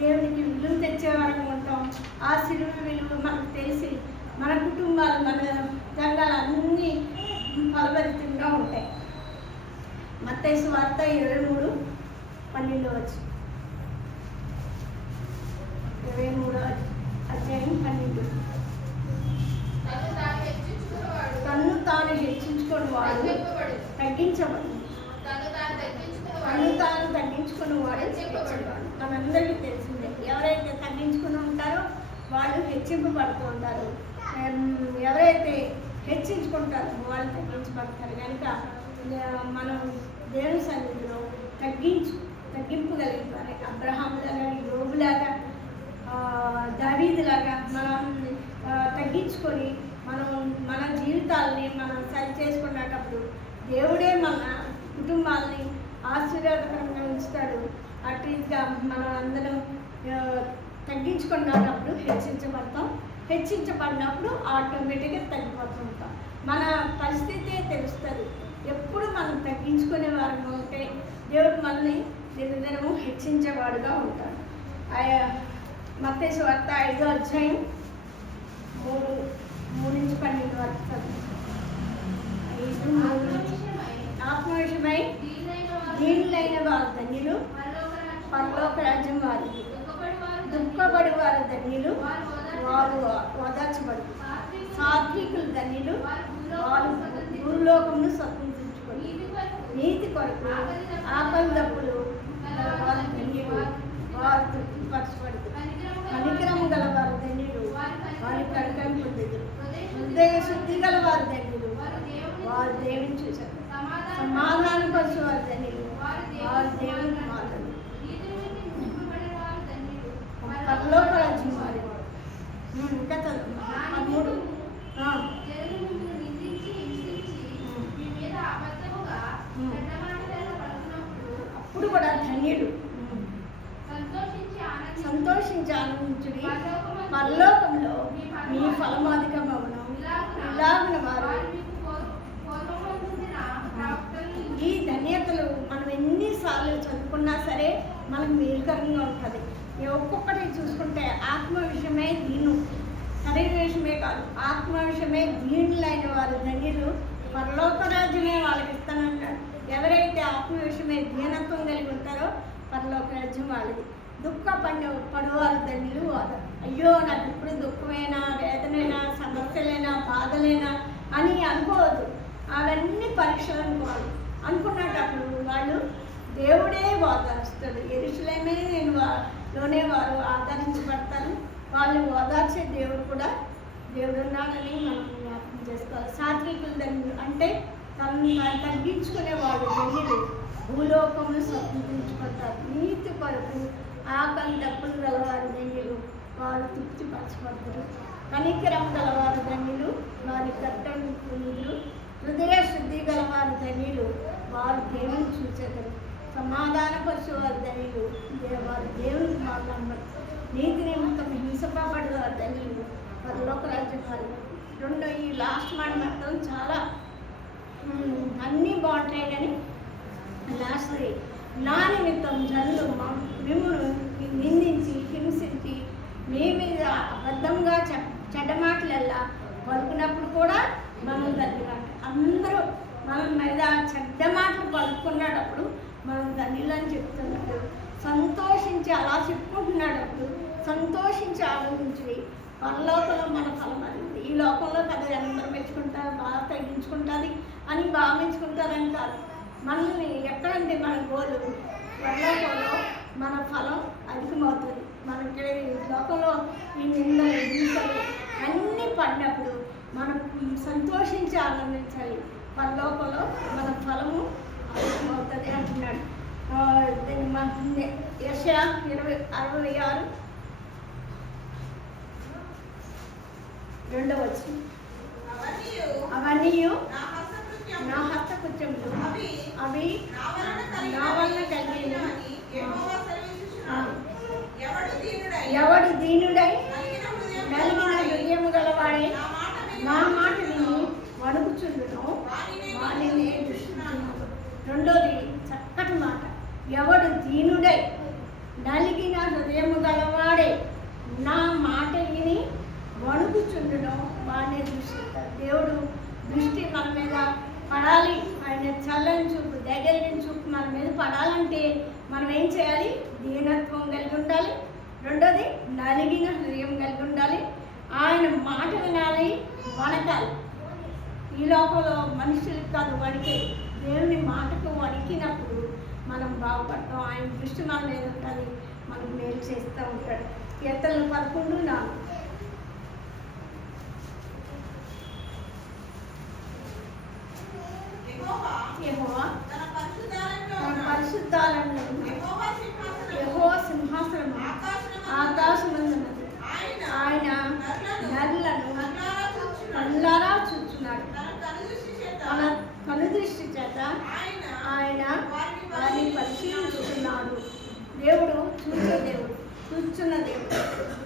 దేవునికి విలువ తెచ్చేవాళ్ళం ఉంటాం. ఆ సిలువ విలువ మనకు తెలిసి మన కుటుంబాలు, మన సంఘాలు అన్నీ ఫలభరితంగా ఉంటాయి. మత్తయి సువార్త 23:12 23:12 తన్ను తాను హెచ్చించుకుని వాడు తగ్గించబడు, తన్ను తాను తగ్గించుకుని వాడు హెచ్చించబడు. మనందరికీ తెలిసిందే, ఎవరైతే తగ్గించుకుని ఉంటారో వాళ్ళు హెచ్చింపబడుతూ ఉంటారు, ఎవరైతే హెచ్చించుకుంటారో వాళ్ళు తగ్గించబడతారు. కనుక మనం దేవుని సన్నిధిలో తగ్గింపుగలిగిన వారే అబ్రహాములాగా, యోబులాగా, దావీదులాగా మనం తగ్గించుకొని మన జీవితాలని మనం సరి చేసుకునేటప్పుడు దేవుడే మన కుటుంబాలని ఆశీర్వాదకరంగా ఉంచుతాడు. అట్లా మనం అందరం తగ్గించుకున్నప్పుడు హెచ్చించబడినప్పుడు ఆటోమేటిక్గా తగ్గిపోతూ ఉంటాం. మన పరిస్థితే తెలుస్తుంది. ఎప్పుడు మనం తగ్గించుకునే వారు ఉంటే దేవుడు మనల్ని దినదినము హెచ్చించేవాడుగా ఉంటాడు. మత్తయి సువార్త 5:3-12 వరకు ఆత్మవిషయమై దీనులైన వారు ధన్యులు, పరలోక రాజ్యం వారికి. దుఃఖపడి వారు ధన్యులు, వారు ఓదార్చబడు. సాత్వికులు ధన్యులు, వారు భూలోకమును స్వతంత్రించుకొని. నీతి కొరకు ఆకలి దప్పులు వారు ధన్యులు, వారు తృప్తిపరచబడు. కనికరము గల వారు ధన్యులు, వారి కనికరం పొందుదురు. హృదయ శుద్ధి గల వారు ధన్యులు, వారు దేవుని చూశారు. సమాధానం పరచు వారు ధన్యులు, వారు దేవుని కుమారులు. పరలోక రాజ్యం వారి. ఇంకా 13 అప్పుడు కూడా ధన్యుడు, సంతోషించి ఆనందించుడి, పరలోకంలో మీ ఫలమాధికమవును. ఇలాగిన వారు ఈ ధన్యతలు మనం ఎన్నిసార్లు చదువుకున్నా సరే మనకు మేలుకరంగా ఉంటుంది. ఒక్కొక్కటి చూసుకుంటే ఆత్మ విషయమే దీను, శరీర విషయమే కాదు, ఆత్మ విషయమే దీనులైన వారు ధన్యులు, పరలోక రాజ్యమే వాళ్ళకి ఇస్తానంటాడు. ఎవరైతే ఆత్మ విషయమే దీనత్వం కలిగి ఉంటారో పరలోక రాజ్యం వాళ్ళది. పడువారు ధన్యులు వారు. అయ్యో నాకు ఇప్పుడు దుఃఖమైనా, వేదనైనా, సమస్యలైనా, బాధలైనా అని అనుకోవద్దు. అవన్నీ పరీక్షలు అనుకోవాలి. అనుకున్నప్పుడు వాళ్ళు దేవుడే ఓదార్స్తాడు. యెరూషలేమే లోనే వారు ఆదరించబడతారు. వాళ్ళు ఓదార్చే దేవుడు కూడా దేవుడు ఉన్నాడని మనం జ్ఞాపకం చేసుకోవాలి. సాత్వికులు ధన్యులు అంటే తగ్గించుకునే వాళ్ళు ధన్యులు, భూలోకమును స్వతంత్రించుకుంటారు. నీతి కొరకు ఆకలి దప్పులు గలవారు ధన్యులు, వారు తృప్తిపరచబడతారు. కనికరం గలవారు ధన్యులు, వారి కట్టను పొందుదురు. హృదయ శుద్ధి గలవారు ధన్యులు, వారు దేవుని చూచెదరు. సమాధానపరచువారు ధన్యులు, వారు దేవునికి మాట్లాడతారు. నీతి నిమిత్తం హింసపబడి వారు ధన్యులు, పరలోక రాజ్యం వారు. ఈ లాస్ట్ మాట మాత్రం చాలా అన్నీ బాగుంటాయి, కానీ లాస్ట్ నా నిమిత్తం జనులు మిమ్మల్ని నిందించి హింసించి మీ మీద అబద్ధంగా చెడ్డ మాటలల్లా పలుకున్నప్పుడు కూడా మనం ధన్యులం. అందరూ మన మీద చెడ్డ మాటలు పలుకున్నాడప్పుడు మనం ధన్యులని చెప్తున్నాడు. సంతోషించి అలా చెప్పుకుంటున్నాడప్పుడు సంతోషించి ఆలోచించి పరలోకంలో మన ఫలం అది. ఈ లోకంలో కదా అందరూ మెచ్చుకుంటారు, బాగా తగ్గించుకుంటుంది అని బాగా మెచ్చుకుంటారని కాదు. మనల్ని ఎక్కడంటే మన గోలు పరలోకంలో మన ఫలం అధికమవుతుంది. మనకి లోకంలో ఈ నిందలు హింసలు అన్నీ పడినప్పుడు మనం సంతోషించి ఆనందించాలి. పరలోకంలో మన ఫలము అధికమవుతుంది అంటున్నాడు. యెషయా 66 2వ వచనం. అవన్నీ నా హస్తకృత్యములు అవి నా వలన కలిగిన. ఎవడు దీనుడై నలిగిన హృదయము గలవాడే నా మాట విని వణుకుచుండును వానిని దృష్టించున్నాను. రెండోది చక్కటి మాట. ఎవడు దీనుడై నలిగిన హృదయము గలవాడే నా మాట విని వణుకుచుండును వాడిని దృష్టిస్తారు. దేవుడు దృష్టి మన మీద పడాలి. ఆయన చల్లని చూపు, దగ్గరని చూపు మన మీద పడాలంటే మనం ఏం చేయాలి? దీనత్వం కలిగి ఉండాలి. రెండోది నలిగిన హృదయం కలిగి ఉండాలి. ఆయన మాట వినాలి, వణకాలి. ఈ లోకంలో మనుషులకు కాదు వణికే, దేవుని మాటకు వణికినప్పుడు మనం బాగుపడతాం. ఆయన దృష్టి మన మీద ఉంటుంది, మనకు మేలు చేస్తూ ఉంటాడు. కీర్తనలు 11:4. యెహోవా తన పరిశుద్ధాలయంలో యెహోవా సింహాసనము ఆకాశమందున్నది. ఆయన నరులను కళ్ళారా చూచున్నాడు. మన కనుదృష్టి చేత ఆయన వారిని పరిశీలించుతున్నాడు. దేవుడు చూసే దేవుడు, చూస్తున్న దేవుడు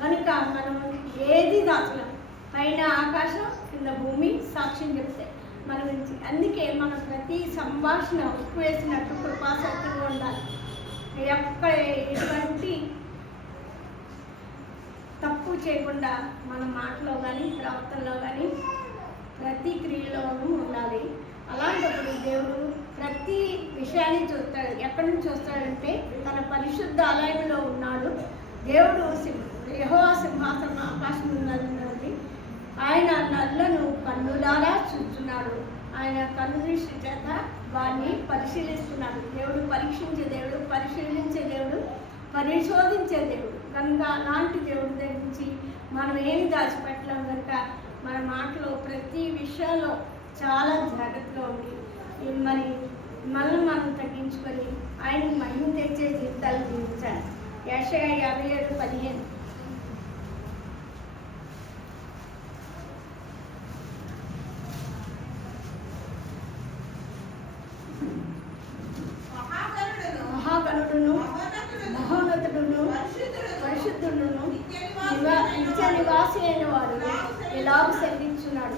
కనుక మనం ఏది దాచలేం. పైన ఆకాశం, కింద భూమి సాక్ష్యం చెప్తాయి మన గురించి. అందుకే మన ప్రతి సంభాషణ ఉప్పు వేసినట్టు కృపాసక్తిగా ఉండాలి. ఎక్కడ ఎటువంటి తప్పు చేయకుండా మన మాటలో కానీ ప్రవర్తనలో కానీ ప్రతి క్రియలోనూ ఉండాలి. అలాంటప్పుడు దేవుడు ప్రతి విషయాన్ని చూస్తాడు. ఎక్కడి నుంచి చూస్తాడంటే తన పరిశుద్ధ ఆలయంలో ఉన్నాడు. దేవుడు యెహోవా సింహాసనం ఆకాశం ఉన్నది. ఆయన నరులను కన్నులారా చూస్తున్నాడు. ఆయన కనుదృష్టి చేత వారిని పరిశీలిస్తున్నాడు. దేవుడు పరీక్షించే దేవుడు, పరిశీలించే దేవుడు, పరిశోధించే దేవుడు. కనుక అలాంటి దేవుడి దగ్గర నుంచి మనం ఏమి దాచిపెట్టలేం. కనుక మన మాటలో ప్రతి విషయంలో చాలా జాగ్రత్తగా ఉండి మరి మనల్ని మనం తగ్గించుకొని ఆయనకు మహిమ తెచ్చే జీవితాలు జీవించాలి. యెషయా 57:15. మహాగణుడును మహోన్నతుడును పరిశుద్ధుడును నిత్య నివాసి అయిన వాడు ఎలాగ సెలవించున్నాడు.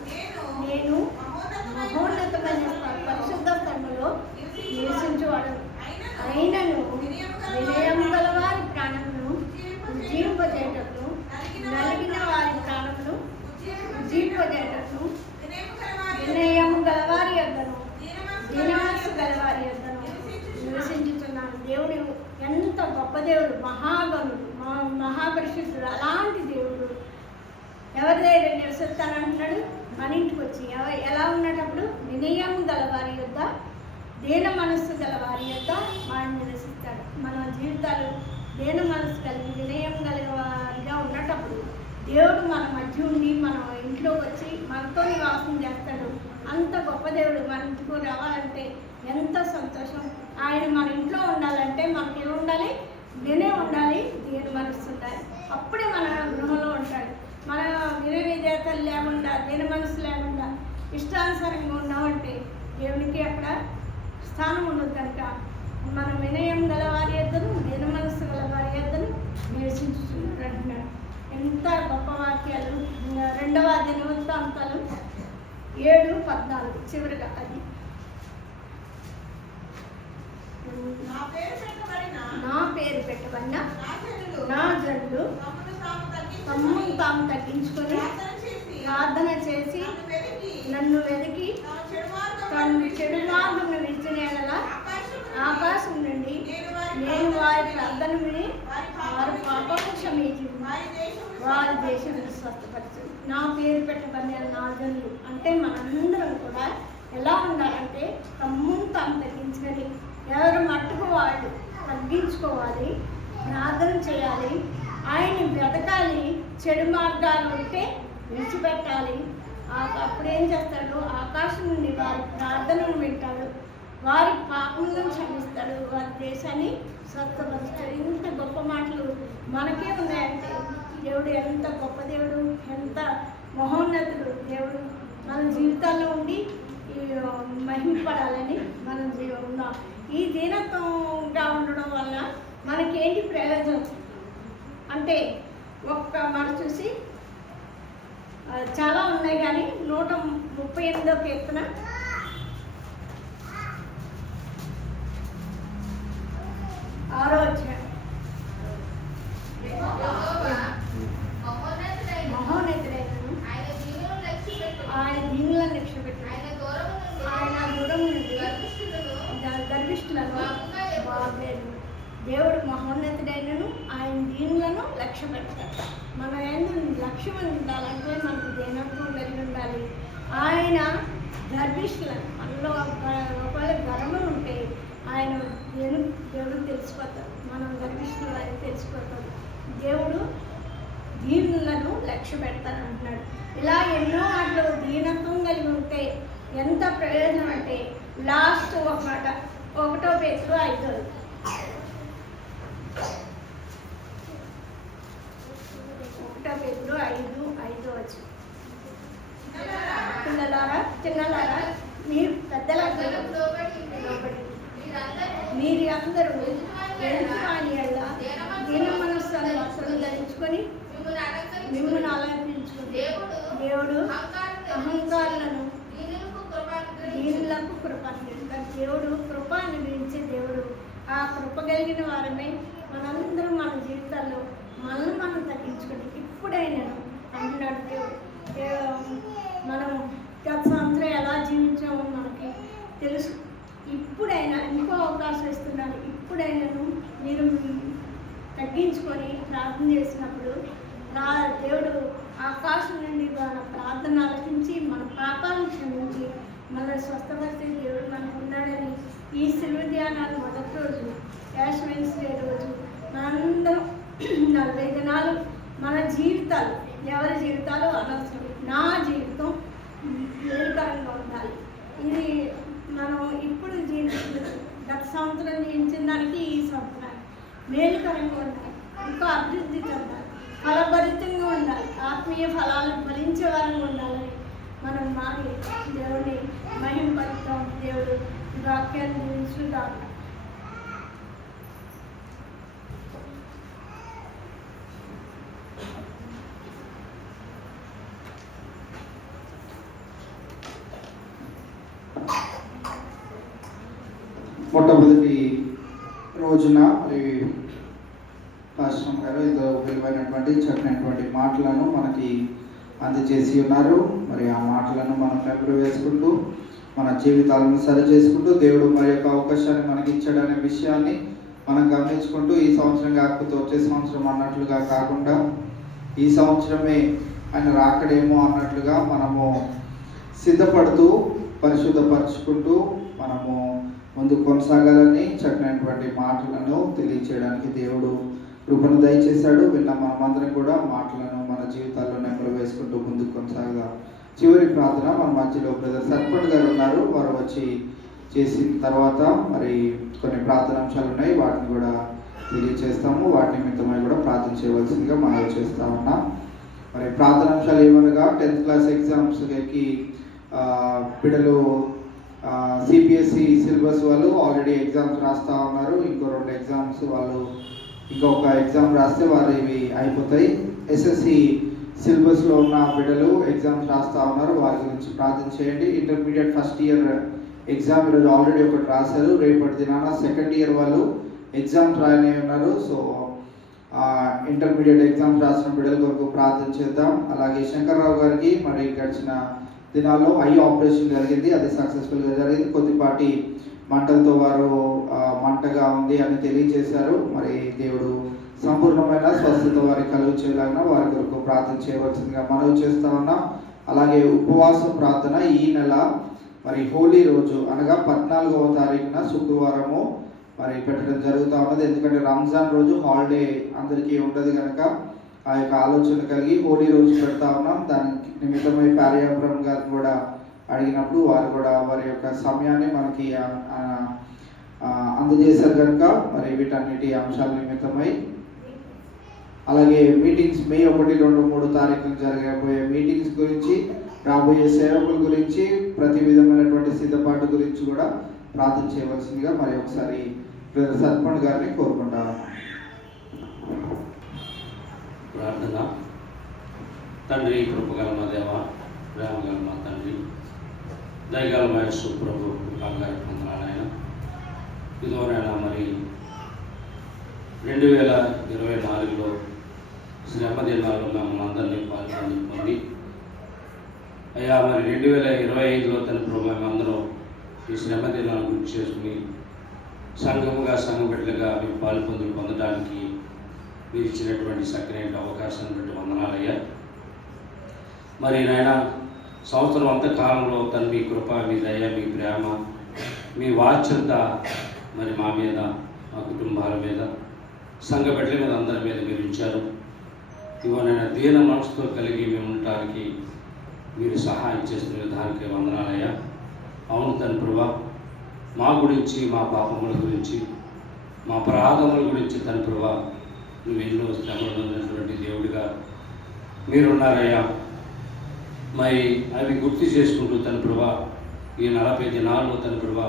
నేను మహోన్నతమైన పరిశుద్ధ స్థలంలో నివసించువాడు. అయినను వినయం గల వారి ప్రాణమును ఉజ్జీవింపజేయటకు, నలిగిన వారి ప్రాణమును ఉజ్జీవింపజేయటకు, వినయము గలవారి యొద్దను దీనమనస్సు గలవారి యొద్దను నివసించుతున్నాను. దేవుడు ఎంత గొప్ప దేవుడు, మహాగణుడు, మహాపరిశుద్ధుడు. అలాంటి దేవుడు ఎవరి దగ్గర నివసిస్తానంటున్నాడు? మన ఇంటికి వచ్చి ఎలా ఉన్నటప్పుడు వినయం గలవారి యొద్ద, దీన మనస్సు గలవారి యొద్ద వారిని నివసిస్తాడు. మన జీవితాలు దీన మనస్సు కలిగి వినయం గలవారిగా ఉన్నటప్పుడు దేవుడు మన మధ్య ఉండి మన ఇంట్లోకి వచ్చి మనతో నివాసం చేస్తాడు. అంత గొప్ప దేవుడు మన ఇంటికి రావాలంటే ఎంత సంతోషం. ఆయన మన ఇంట్లో ఉండాలంటే మనకి ఏమి ఉండాలి? వినే ఉండాలి, దీని మనస్సు ఉండాలి. అప్పుడే మన గృహంలో ఉంటాడు. మన వినయవిధేయతలు లేకుండా, దీన మనస్సు లేకుండా ఇష్టానుసారంగా ఉన్నామంటే దేవునికి అక్కడ స్థానం ఉండదు. కనుక మనం వినయం గలవారి యొద్దను దీన మనస్సు గలవారి యొద్దను నివసించుతున్నాడు అంటున్నాడు. ఎంత గొప్ప వాక్యాలు. 2వ దినవృత్తాంతాలు 7:14 చివరిగా అది. నా పేరు పెట్టబడిన నా జనులు తమ్మును తాము తగ్గించుకొని ప్రార్థన చేసి నన్ను వెతికి తను చెడు మార్గం విడిచిన యెడల ఆకాశం నుండి నేను వారి ప్రార్థన విని వారి పాపము క్షమించి వారి దేశాన్ని స్వస్థపరచు. నా పేరు పెట్టబడిన నా జనులు అంటే మనందరం కూడా ఎలా ఉండాలంటే తమ్మును తాము తగ్గించుకొని ఎవరు మట్టుకు వాళ్ళు తగ్గించుకోవాలి, ప్రార్థన చేయాలి, ఆయన వెతకాలి, చెడు మార్గాలు ఉంటే విడిచిపెట్టాలి. అప్పుడేం చేస్తాడు? ఆకాశం నుండి వారి ప్రార్థనను వింటాడు, వారి పాపములను క్షమిస్తాడు, వారి దేశాన్ని స్వస్థపరుస్తాడు. ఇంత గొప్ప మాటలు మనకే ఉన్నాయంటే దేవుడు ఎంత గొప్ప దేవుడు, ఎంత మహోన్నతుడు దేవుడు. మన జీవితాల్లో ఉండి మహిమపడాలని మనం ఉన్నాం. ఈ దీనత్వంగా ఉండడం వల్ల మనకేంటి ప్రయోజనం అంటే ఒక్క మాట చూసి చాలా ఉన్నాయి కానీ 138వ కీర్తన 6వ అధ్యాయం. మహోన్నతుడైనను ఆయన దీనులను లక్ష్యపెట్టు, ఆయన దూరం నుండి గర్విష్ఠులను బాగలేడు. దేవుడు మహోన్నతుడైనను ఆయన దీనులను లక్ష్య పెడతాడు. మనం ఏంటో లక్ష్యం ఉండాలంటే మనకు దీనత్వం కలిగి ఉండాలి. ఆయన గర్విష్ఠులను మనలో ఒకవేళ గర్వం ఉంటే ఆయన దేవుడు తెలిసిపోతాడు. మనం గర్విష్ఠులు ఆయన తెలిసిపోతాడు. దేవుడు దీనులను లక్ష్య పెడతాను అంటున్నాడు. ఇలా ఎన్నో మాటలు దీనత్వం కలిగి ఉంటే ఎంత ప్రయోజనం అంటే లాస్ట్ ఒక మాట 1 Petrus 5 పిల్లలారా చిన్నలారా మీరు పెద్దలందరూ మీరు అందరూ దీన మనస్సును అసలు ధరించుకొని మిమ్మల్ని అలంకరించుకుని దేవుడు అహంకారులను దీనులకు కృప అనుగ్రహిస్తాడు. దేవుడు కృప అనుగ్రహించే దేవుడు. ఆ కృప కలిగిన వారమే మనందరం మన జీవితాల్లో మనల్ని మనం తగ్గించుకొని ఇప్పుడైనా అంటున్నాడు దేవుడు. మనం గత సంవత్సరం ఎలా జీవించామో మనకి తెలుసు. ఇప్పుడైనా ఇంకో అవకాశం ఇస్తున్నాడు. ఇప్పుడైనాను మీరు తగ్గించుకొని ప్రార్థన చేసినప్పుడు దేవుడు ఆకాశం నుండి మన ప్రార్థన ఆలకించి మన పాపాలను క్షమించి మన స్వస్థపరిచే దేవుడు మనకు ఉన్నాడని ఈ శిలువ ధ్యానాలు మొదటి రోజు యాష్ వెన్స్డే రోజు మనందరం 40 దినాలు మన జీవితాలు ఎవరి జీవితాలు అనవసరం, నా జీవితం మేలుకరంగా ఉండాలి. ఇది మనం ఇప్పుడు గత సంవత్సరం జీవించిన దానికి ఈ సంవత్సరానికి మేలుకరంగా ఉండాలి, ఇంకా అభివృద్ధి చెందాలి, ఫలభరితంగా ఉండాలి, ఆత్మీయ ఫలాలను ఫలించే వారంగా ఉండాలని మనం మారి దేవుడిని మహిమపరుస్తాం. దేవుడు వాక్యాన్ని గురించుదాం. మొట్టమొదటి రోజున మరి పాస్టర్ గారు ఏదో విలువైనటువంటి చక్కనటువంటి మాటలను మనకి అందజేసి ఉన్నారు. మరి ఆ మాటలను మనం నెంబరు వేసుకుంటూ మన జీవితాలను సరి చేసుకుంటూ దేవుడు మరి యొక్క అవకాశాన్ని మనకి ఇచ్చాడనే విషయాన్ని మనం గమనించుకుంటూ ఈ సంవత్సరం కాకపోతే వచ్చే సంవత్సరం అన్నట్లుగా కాకుండా ఈ సంవత్సరమే ఆయన రాకడేమో అన్నట్లుగా మనము సిద్ధపడుతూ పరిశుద్ధపరచుకుంటూ మనము ముందు కొనసాగాలని చక్కనటువంటి మాటలను తెలియచేయడానికి దేవుడు కృపను దయచేశాడు. విన్న మనమందరం కూడా మాటలను మన జీవితాల్లో నెంబరు వేసుకుంటూ ముందుకు కొనసాగదాం. చివరి ప్రార్థన మన మధ్యలో బ్రదర్ సర్పంచ్ గారు ఉన్నారు. వారు వచ్చి చేసిన తర్వాత మరి కొన్ని ప్రార్థనాంశాలు ఉన్నాయి, వాటిని కూడా తెలియజేస్తాము. వాటి నిమిత్తమై కూడా ప్రార్థన చేయవలసిందిగా మనవి చేస్తా ఉన్నాం. మరి ప్రార్థనాంశాలు ఏమనగా 10th క్లాస్ ఎగ్జామ్స్కి బిడ్డలు సిబిఎస్ఈ సిలబస్ వాళ్ళు ఆల్రెడీ ఎగ్జామ్స్ రాస్తూ ఉన్నారు. ఇంకో 2 ఎగ్జామ్స్ వాళ్ళు ఇంకొక ఎగ్జామ్ రాస్తే వారు ఇవి అయిపోతాయి. ఎస్ఎస్సి సిలబస్లో ఉన్న బిడ్డలు ఎగ్జామ్స్ రాస్తూ ఉన్నారు, వారి గురించి ప్రార్థన చేయండి. ఇంటర్మీడియట్ ఫస్ట్ ఇయర్ ఎగ్జామ్ ఈరోజు ఆల్రెడీ ఒకటి రాశారు. రేపటి దినాన సెకండ్ ఇయర్ వాళ్ళు ఎగ్జామ్స్ రాయనే ఉన్నారు. సో ఇంటర్మీడియట్ ఎగ్జామ్స్ రాసిన బిడ్డల కొరకు ప్రార్థన చేద్దాం. అలాగే శంకర్రావు గారికి మరి గడిచిన దినాల్లో ఐ ఆపరేషన్ జరిగింది, అది సక్సెస్ఫుల్గా జరిగింది. కొద్దిపాటి మంటలతో వారు మంటగా ఉంది అని తెలియజేశారు. మరి దేవుడు సంపూర్ణమైన స్వస్థత వారికి కలుగు చేయలాగిన వారి కొరకు ప్రార్థన చేయవలసిందిగా మనవి చేస్తా ఉన్నాం. అలాగే ఉపవాస ప్రార్థన ఈ నెల మరి హోలీ రోజు అనగా 14వ తారీఖున శుక్రవారము మరి పెట్టడం జరుగుతూ ఉన్నది. ఎందుకంటే రంజాన్ రోజు హాలిడే అందరికీ ఉండదు కనుక ఆ యొక్క ఆలోచన కలిగి హోలీ రోజు పెడతా ఉన్నాం. దానికి నిమిత్తమై పార్యాపురం గారిని కూడా అడిగినప్పుడు వారు కూడా వారి యొక్క సమయాన్ని మనకి అందజేశారు కనుక మరి వీటన్నిటి అంశాల నిమిత్తమై అలాగే మీటింగ్స్ మే 1, 2, 3 తారీఖున జరగబోయే మీటింగ్స్ గురించి, రాబోయే సేవకుల గురించి, ప్రతి విధమైనటువంటి సిద్ధపాటు గురించి కూడా ప్రార్థన చేయవలసిందిగా మరి ఒకసారి సర్పంచ్ గారిని కోరుకుంటాను. ప్రార్థన. తండ్రి, కృపగల మా దేవ, ప్రేమగల మా తండ్రి, దయగల మా యేసు ప్రభు బంగారు పొందనాలైనా ఇదిగోనైనా మరి 2024లో శ్రమ దినాల్లో మమ్మల్ని అందరినీ పాల్గొని అయ్యా మరి 2025లో తన ప్రభు మేమందరం ఈ శ్రమ దినాలను గుర్తు చేసుకుని సంఘముగా సంఘబిడ్డలుగా మీరు పొందడానికి మీరు ఇచ్చినటువంటి చక్కనైన అవకాశాన్ని బట్టి వందనాలయ్యా. మరి నాయన సంవత్సరం అంత కాలంలో తన మీ కృప, మీ దయ, మీ ప్రేమ, మీ వాత్సల్యత మరి మా మీద, మా కుటుంబాల మీద, సంఘ బిడ్డల మీద, అందరి మీద మీరు ఇచ్చారు. ఇవన్నైనా దీన మనసుతో కలిగి మేము ఉండటానికి మీరు సహాయం చేస్తున్న విధానికి వందనాలయ్యా. అవును తన ప్రభా, మా గురించి, మా పాపముల గురించి, మా అపరాధముల గురించి తన ప్రభా నువ్వు ఎన్నో శ్రమలు ఉన్నటువంటి దేవుడిగా మీరున్నారయ్యా. మరి అవి గుర్తు చేసుకుంటూ తన ప్రభా ఈ 40 దినాల్లో తన ప్రభా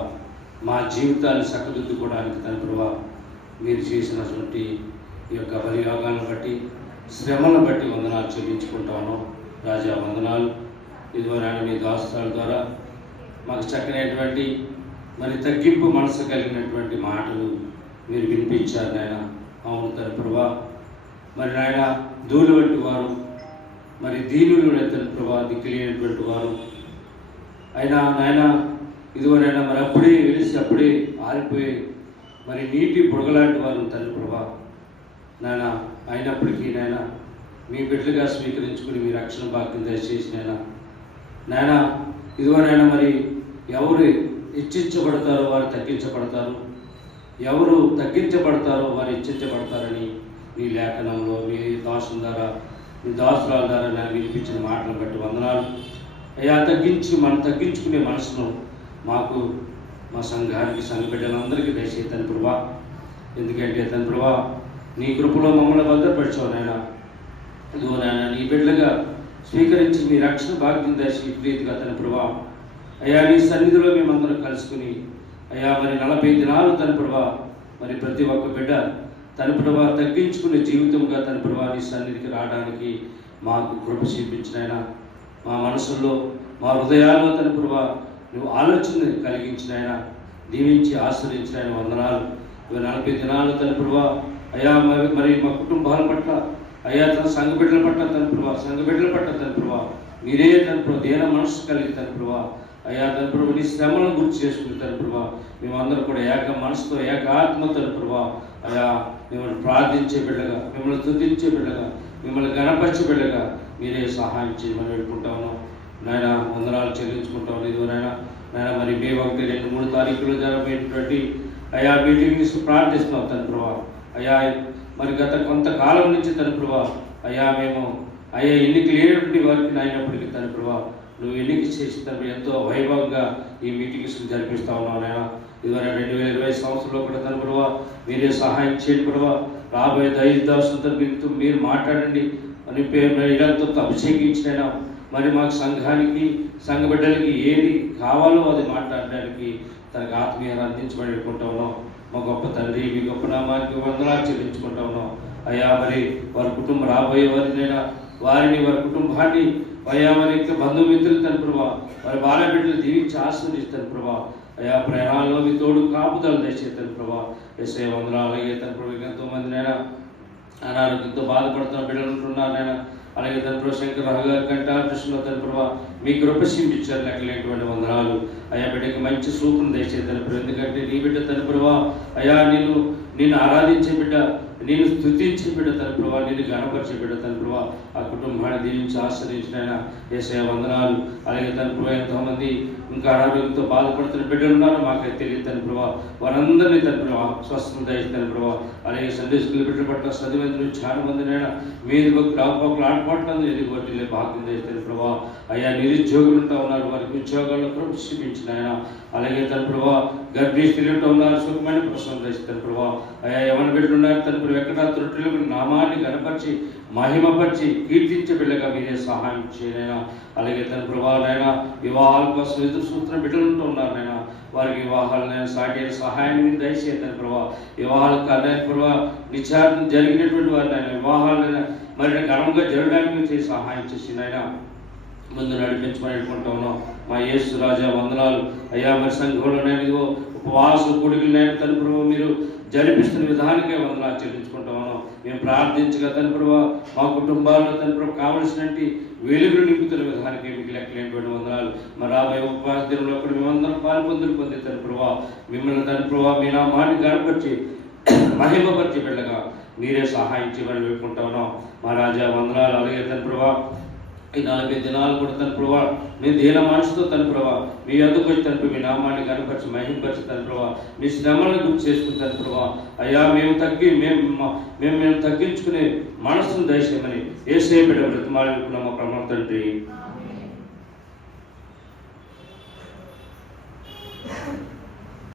మా జీవితాన్ని చక్కదిద్దుకోవడానికి తన ప్రభా మీరు చేసినటువంటి ఈ యొక్క బలియాగాలను బట్టి, శ్రమను బట్టి వందనాలు చెల్లించుకుంటాను రాజా. వందనాలు. ఇదిగో నాయన మీ దాసుల ద్వారా మాకు చక్కనైనటువంటి మరి తగ్గింపు మనసు కలిగినటువంటి మాటలు మీరు వినిపించారు నాయన. అవును తన ప్రభా మరి నాయన ధూళి వంటి వారు, మరి దీనులు తన ప్రభా దిక్కులేనటువంటి వారు అయినా నాయన ఇదిగోనైనా మరి అప్పుడే వెలిసి అప్పుడే ఆరిపోయి మరి నీటి బుడగలాంటి వారు తన ప్రభా నాయన. అయినప్పటికీ నాయన మీ బిడ్డలుగా స్వీకరించుకుని మీ రక్షణ భాగ్యం దయచేసి నాయన ఇదిగోనైనా మరి ఎవరు హెచ్చించబడతారో వారు తగ్గించబడతారు, ఎవరు తగ్గించబడతారో వారు హెచ్చించబడతారని మీ లేఖనంలో మీ దాసుల ద్వారా, మీ దాసురాల ద్వారా నేను వినిపించిన మాటలను బట్టి వందనాలు అయ్యా. మనం తగ్గించుకునే మనసును మాకు, మా సంఘానికి, సంఘ బిడ్డలందరికీ దయచేసి తన ప్రభా. ఎందుకంటే తన ప్రభా నీ కృపలో మమ్మల్ని భద్రపరిచావు నాయన. ఇదిగో నాయన నీ బిడ్డలుగా స్వీకరించి మీ రక్షణ భాగ్యం దర్శి ప్రీతిగా తన ప్రభా అయ్యా నీ సన్నిధిలో మేమందరం కలుసుకుని అయ్యా మరి 40 దినాలు తన ప్రభా మరి ప్రతి ఒక్క బిడ్డ తన ప్రభా తగ్గించుకునే జీవితంగా తన ప్రభా నీ సన్నిధికి రావడానికి మాకు కృప చూపించినైనా, మా మనసుల్లో, మా హృదయాల్లో తన ప్రభా నువ్వు ఆలోచన కలిగించినైనా, దీవించి ఆశ్రయించిన వందనాలు. 40 దినాలు తన ప్రభా అయ్యా మరి మా కుటుంబాల పట్ల అయ్యా తన సంఘ బిడ్డల పట్ల తన ప్రభా, సంఘ బిడ్డల పట్ల తన ప్రభా మీరే తన ప్రభా దేన మనసు కలిగి తన ప్రభా అయ్యా తన ప్రభు నీ శ్రమలను గుర్తు చేసుకుని తన ప్రభా మేమందరం కూడా ఏక మనసుతో, ఏక ఆత్మ తన ప్రభా అయ్యా మిమ్మల్ని ప్రార్థించే బిడ్డగా, మిమ్మల్ని స్తుతించే బిడ్డగా, మిమ్మల్ని గణపరిచే బిడ్డగా మీరే సహాయం చేయమని పెట్టుకుంటాను నాయన. వందనాలు చెల్లించుకుంటాను. ఇదిగో నాయన మరి మే 1, 2, 3 తారీఖులో జరగబోయేటువంటి అయ్యా మీటింగ్స్ ప్రార్థిస్తున్నాం తన ప్రభా అయ్యా. మరి గత కొంతకాలం నుంచి తన ప్రభా అయ్యా మేము అయ్యా ఎన్నిక లేనటువంటి వారికి అయినప్పటికీ తన ప్రభా నువ్వు ఎన్నిక చేసి తను ఎంతో వైభవంగా ఈ మీటింగ్స్ జరిపిస్తా ఉన్నావు నాయన. ఇదివరకు 2020 సంవత్సరంలో కూడా తన ప్రభా మీరే సహాయం చేయండి ప్రభా. రాబోయే దైవదాసులతో మీరు మాట్లాడండి అని ఇళ్లతో అభిషేకించినైనా మరి మాకు సంఘానికి, సంఘ బిడ్డలకి ఏది కావాలో అది మాట్లాడడానికి తనకు ఆత్మీయాన్ని అందించబడుకుంటా ఉన్నాం. మా గొప్ప తండ్రి మీ గొప్ప నామానికి వందనాలు చెల్లించుకుంటా ఉన్నాం అయ్యా. మరి వారి కుటుంబం రాబోయే వారినైనా వారిని, వారి కుటుంబాన్ని అయ్యా మరి ఇంకా బంధుమిత్రులు తన ప్రభా వారి బాల బిడ్డలు దీవించి ఆస్వాదిస్తాను ప్రభా అయ్యా. ప్రయాణాల్లో మీ తోడు కాపుదలు తెచ్చే తన ప్రభా ఎస్ఐ వందనాలు. అలాగే తన ప్రభు ఎంతోమందినైనా అనారోగ్యంతో బాధపడుతున్న బిడ్డలు ఉంటున్నారు నాయన. అలాగే తన ప్రభు శంకర్ రావు గారి కంటే ఆపరేషన్లో తన ప్రభావ మీ కృప సింపించారు లెక్కలేనటువంటి వందనాలు. అయ్యా బిడ్డకి మంచి సూపును దయచేది తన ప్రభు. ఎందుకంటే నీ బిడ్డ తన ప్రభావ అయ్యా నేను ఆరాధించే బిడ్డ, నేను స్తుతించే బిడ్డ తన ప్రభావ, నేను గణపరిచే బిడ్డ తన ప్రభావ. ఆ కుటుంబాన్ని దీవించి ఆశ్రయించిన ఆయన యేసయ్య వందనాలు. అలాగే తన ప్రభావ ఎంతోమంది ఇంకా అనారోగ్యంతో బాధపడుతున్న బిడ్డలు ఉన్నారు, మాకైతే తెలియదు తన ప్రభావ. వారందరినీ తన ప్రభావ స్వస్థత దయచేసి తన ప్రభావ. అలాగే సండే స్కూల్ బిడ్డల పట్ల చదివేందుకు చాలా మంది నైనా మీది రాకపోకలు ఆటపాట్లందు ఎదుగుబట్టిలే భాగ్యం చేసిన ప్రభావ. అయ్యా నిరుద్యోగులు ఉంటా ఉన్నారు, వారికి ఉద్యోగాల్లో ప్రవేశించిన ఆయన. అలాగే తన ప్రభావ గర్భిణీ స్త్రీలు ఉన్నారు, సుఖమైన ప్రసవం చేస్తారు ప్రభావ. అయ్యా ఎవరి బిడ్డలు ఉన్నారు తన ప్రభావ ఎక్కడ త్రుట్టులు నామాన్ని గణపరిచి మహిమపరిచి కీర్తించే బిడ్డగా మీరే సహాయం చేయనైనా. అలాగే తన ప్రభావ నైనా వివాహాల కోసం ఎదురు చూస్తున్న బిడ్డలు ఉంటూ ఉన్నారు నైనా, వారికి వివాహాలనైనా సాటి సహాయాన్ని మీరు దయచేయండి తన ప్రభావ. వివాహాలకు అన్నయ్య ప్రభావ నిశ్చార్థం జరిగినటువంటి వారినైనా వివాహాలైనా మరి ఘనంగా జరగడానికి మీరు చేసి సహాయం చేసి నాయన ముందు నడిపించమని అనుకుంటా ఉన్నాం. మా యేసు రాజా వందనాలు. అయ్యా మరి సంఘంలోనైనా ఉపవాస కూడికలనైనా తన ప్రభావ మీరు జరిపిస్తున్న విధానికే వందనాలు చెల్లించుకుంటా ఉన్నాం. మేము ప్రార్థించగా తన ప్రభావ మా కుటుంబాల్లో తన ప్రభావ కావలసినటువంటి వెలుగులు నింపుతున్న విధానికి మీకు లెక్కలేనటువంటి వందనాలు. మరి రాబోయే ఉపవాస దినంలో కూడా మేమందరం పాల్పొందులు పొందే తన ప్రభావ మిమ్మల్ని తన ప్రభావ మీ నామాన్ని గణపరిచి మహిమపరిచి వెళ్ళగా మీరే సహాయం చేయమని వేడుకుంటా ఉన్నాం. మా రాజా వందనాలు. అలాగే తన ప్రభావ ఈ 40 దినాలు కూడా తన ప్రభావ మీ దీన మనసుతో తన ప్రభావ మీ ఎదుకు వచ్చి తన మీ నామాన్ని కనపరిచి మహిమపరిచి తన ప్రభావ మీ శ్రమలను గుర్తు చేసుకుని తన ప్రభావ అయ్యా మేము తగ్గించుకునే మనసును దయచేయమని యేసయ్య బిడ్డ బ్రతిమాలుకున్న మా ప్రమాణ తండ్రి.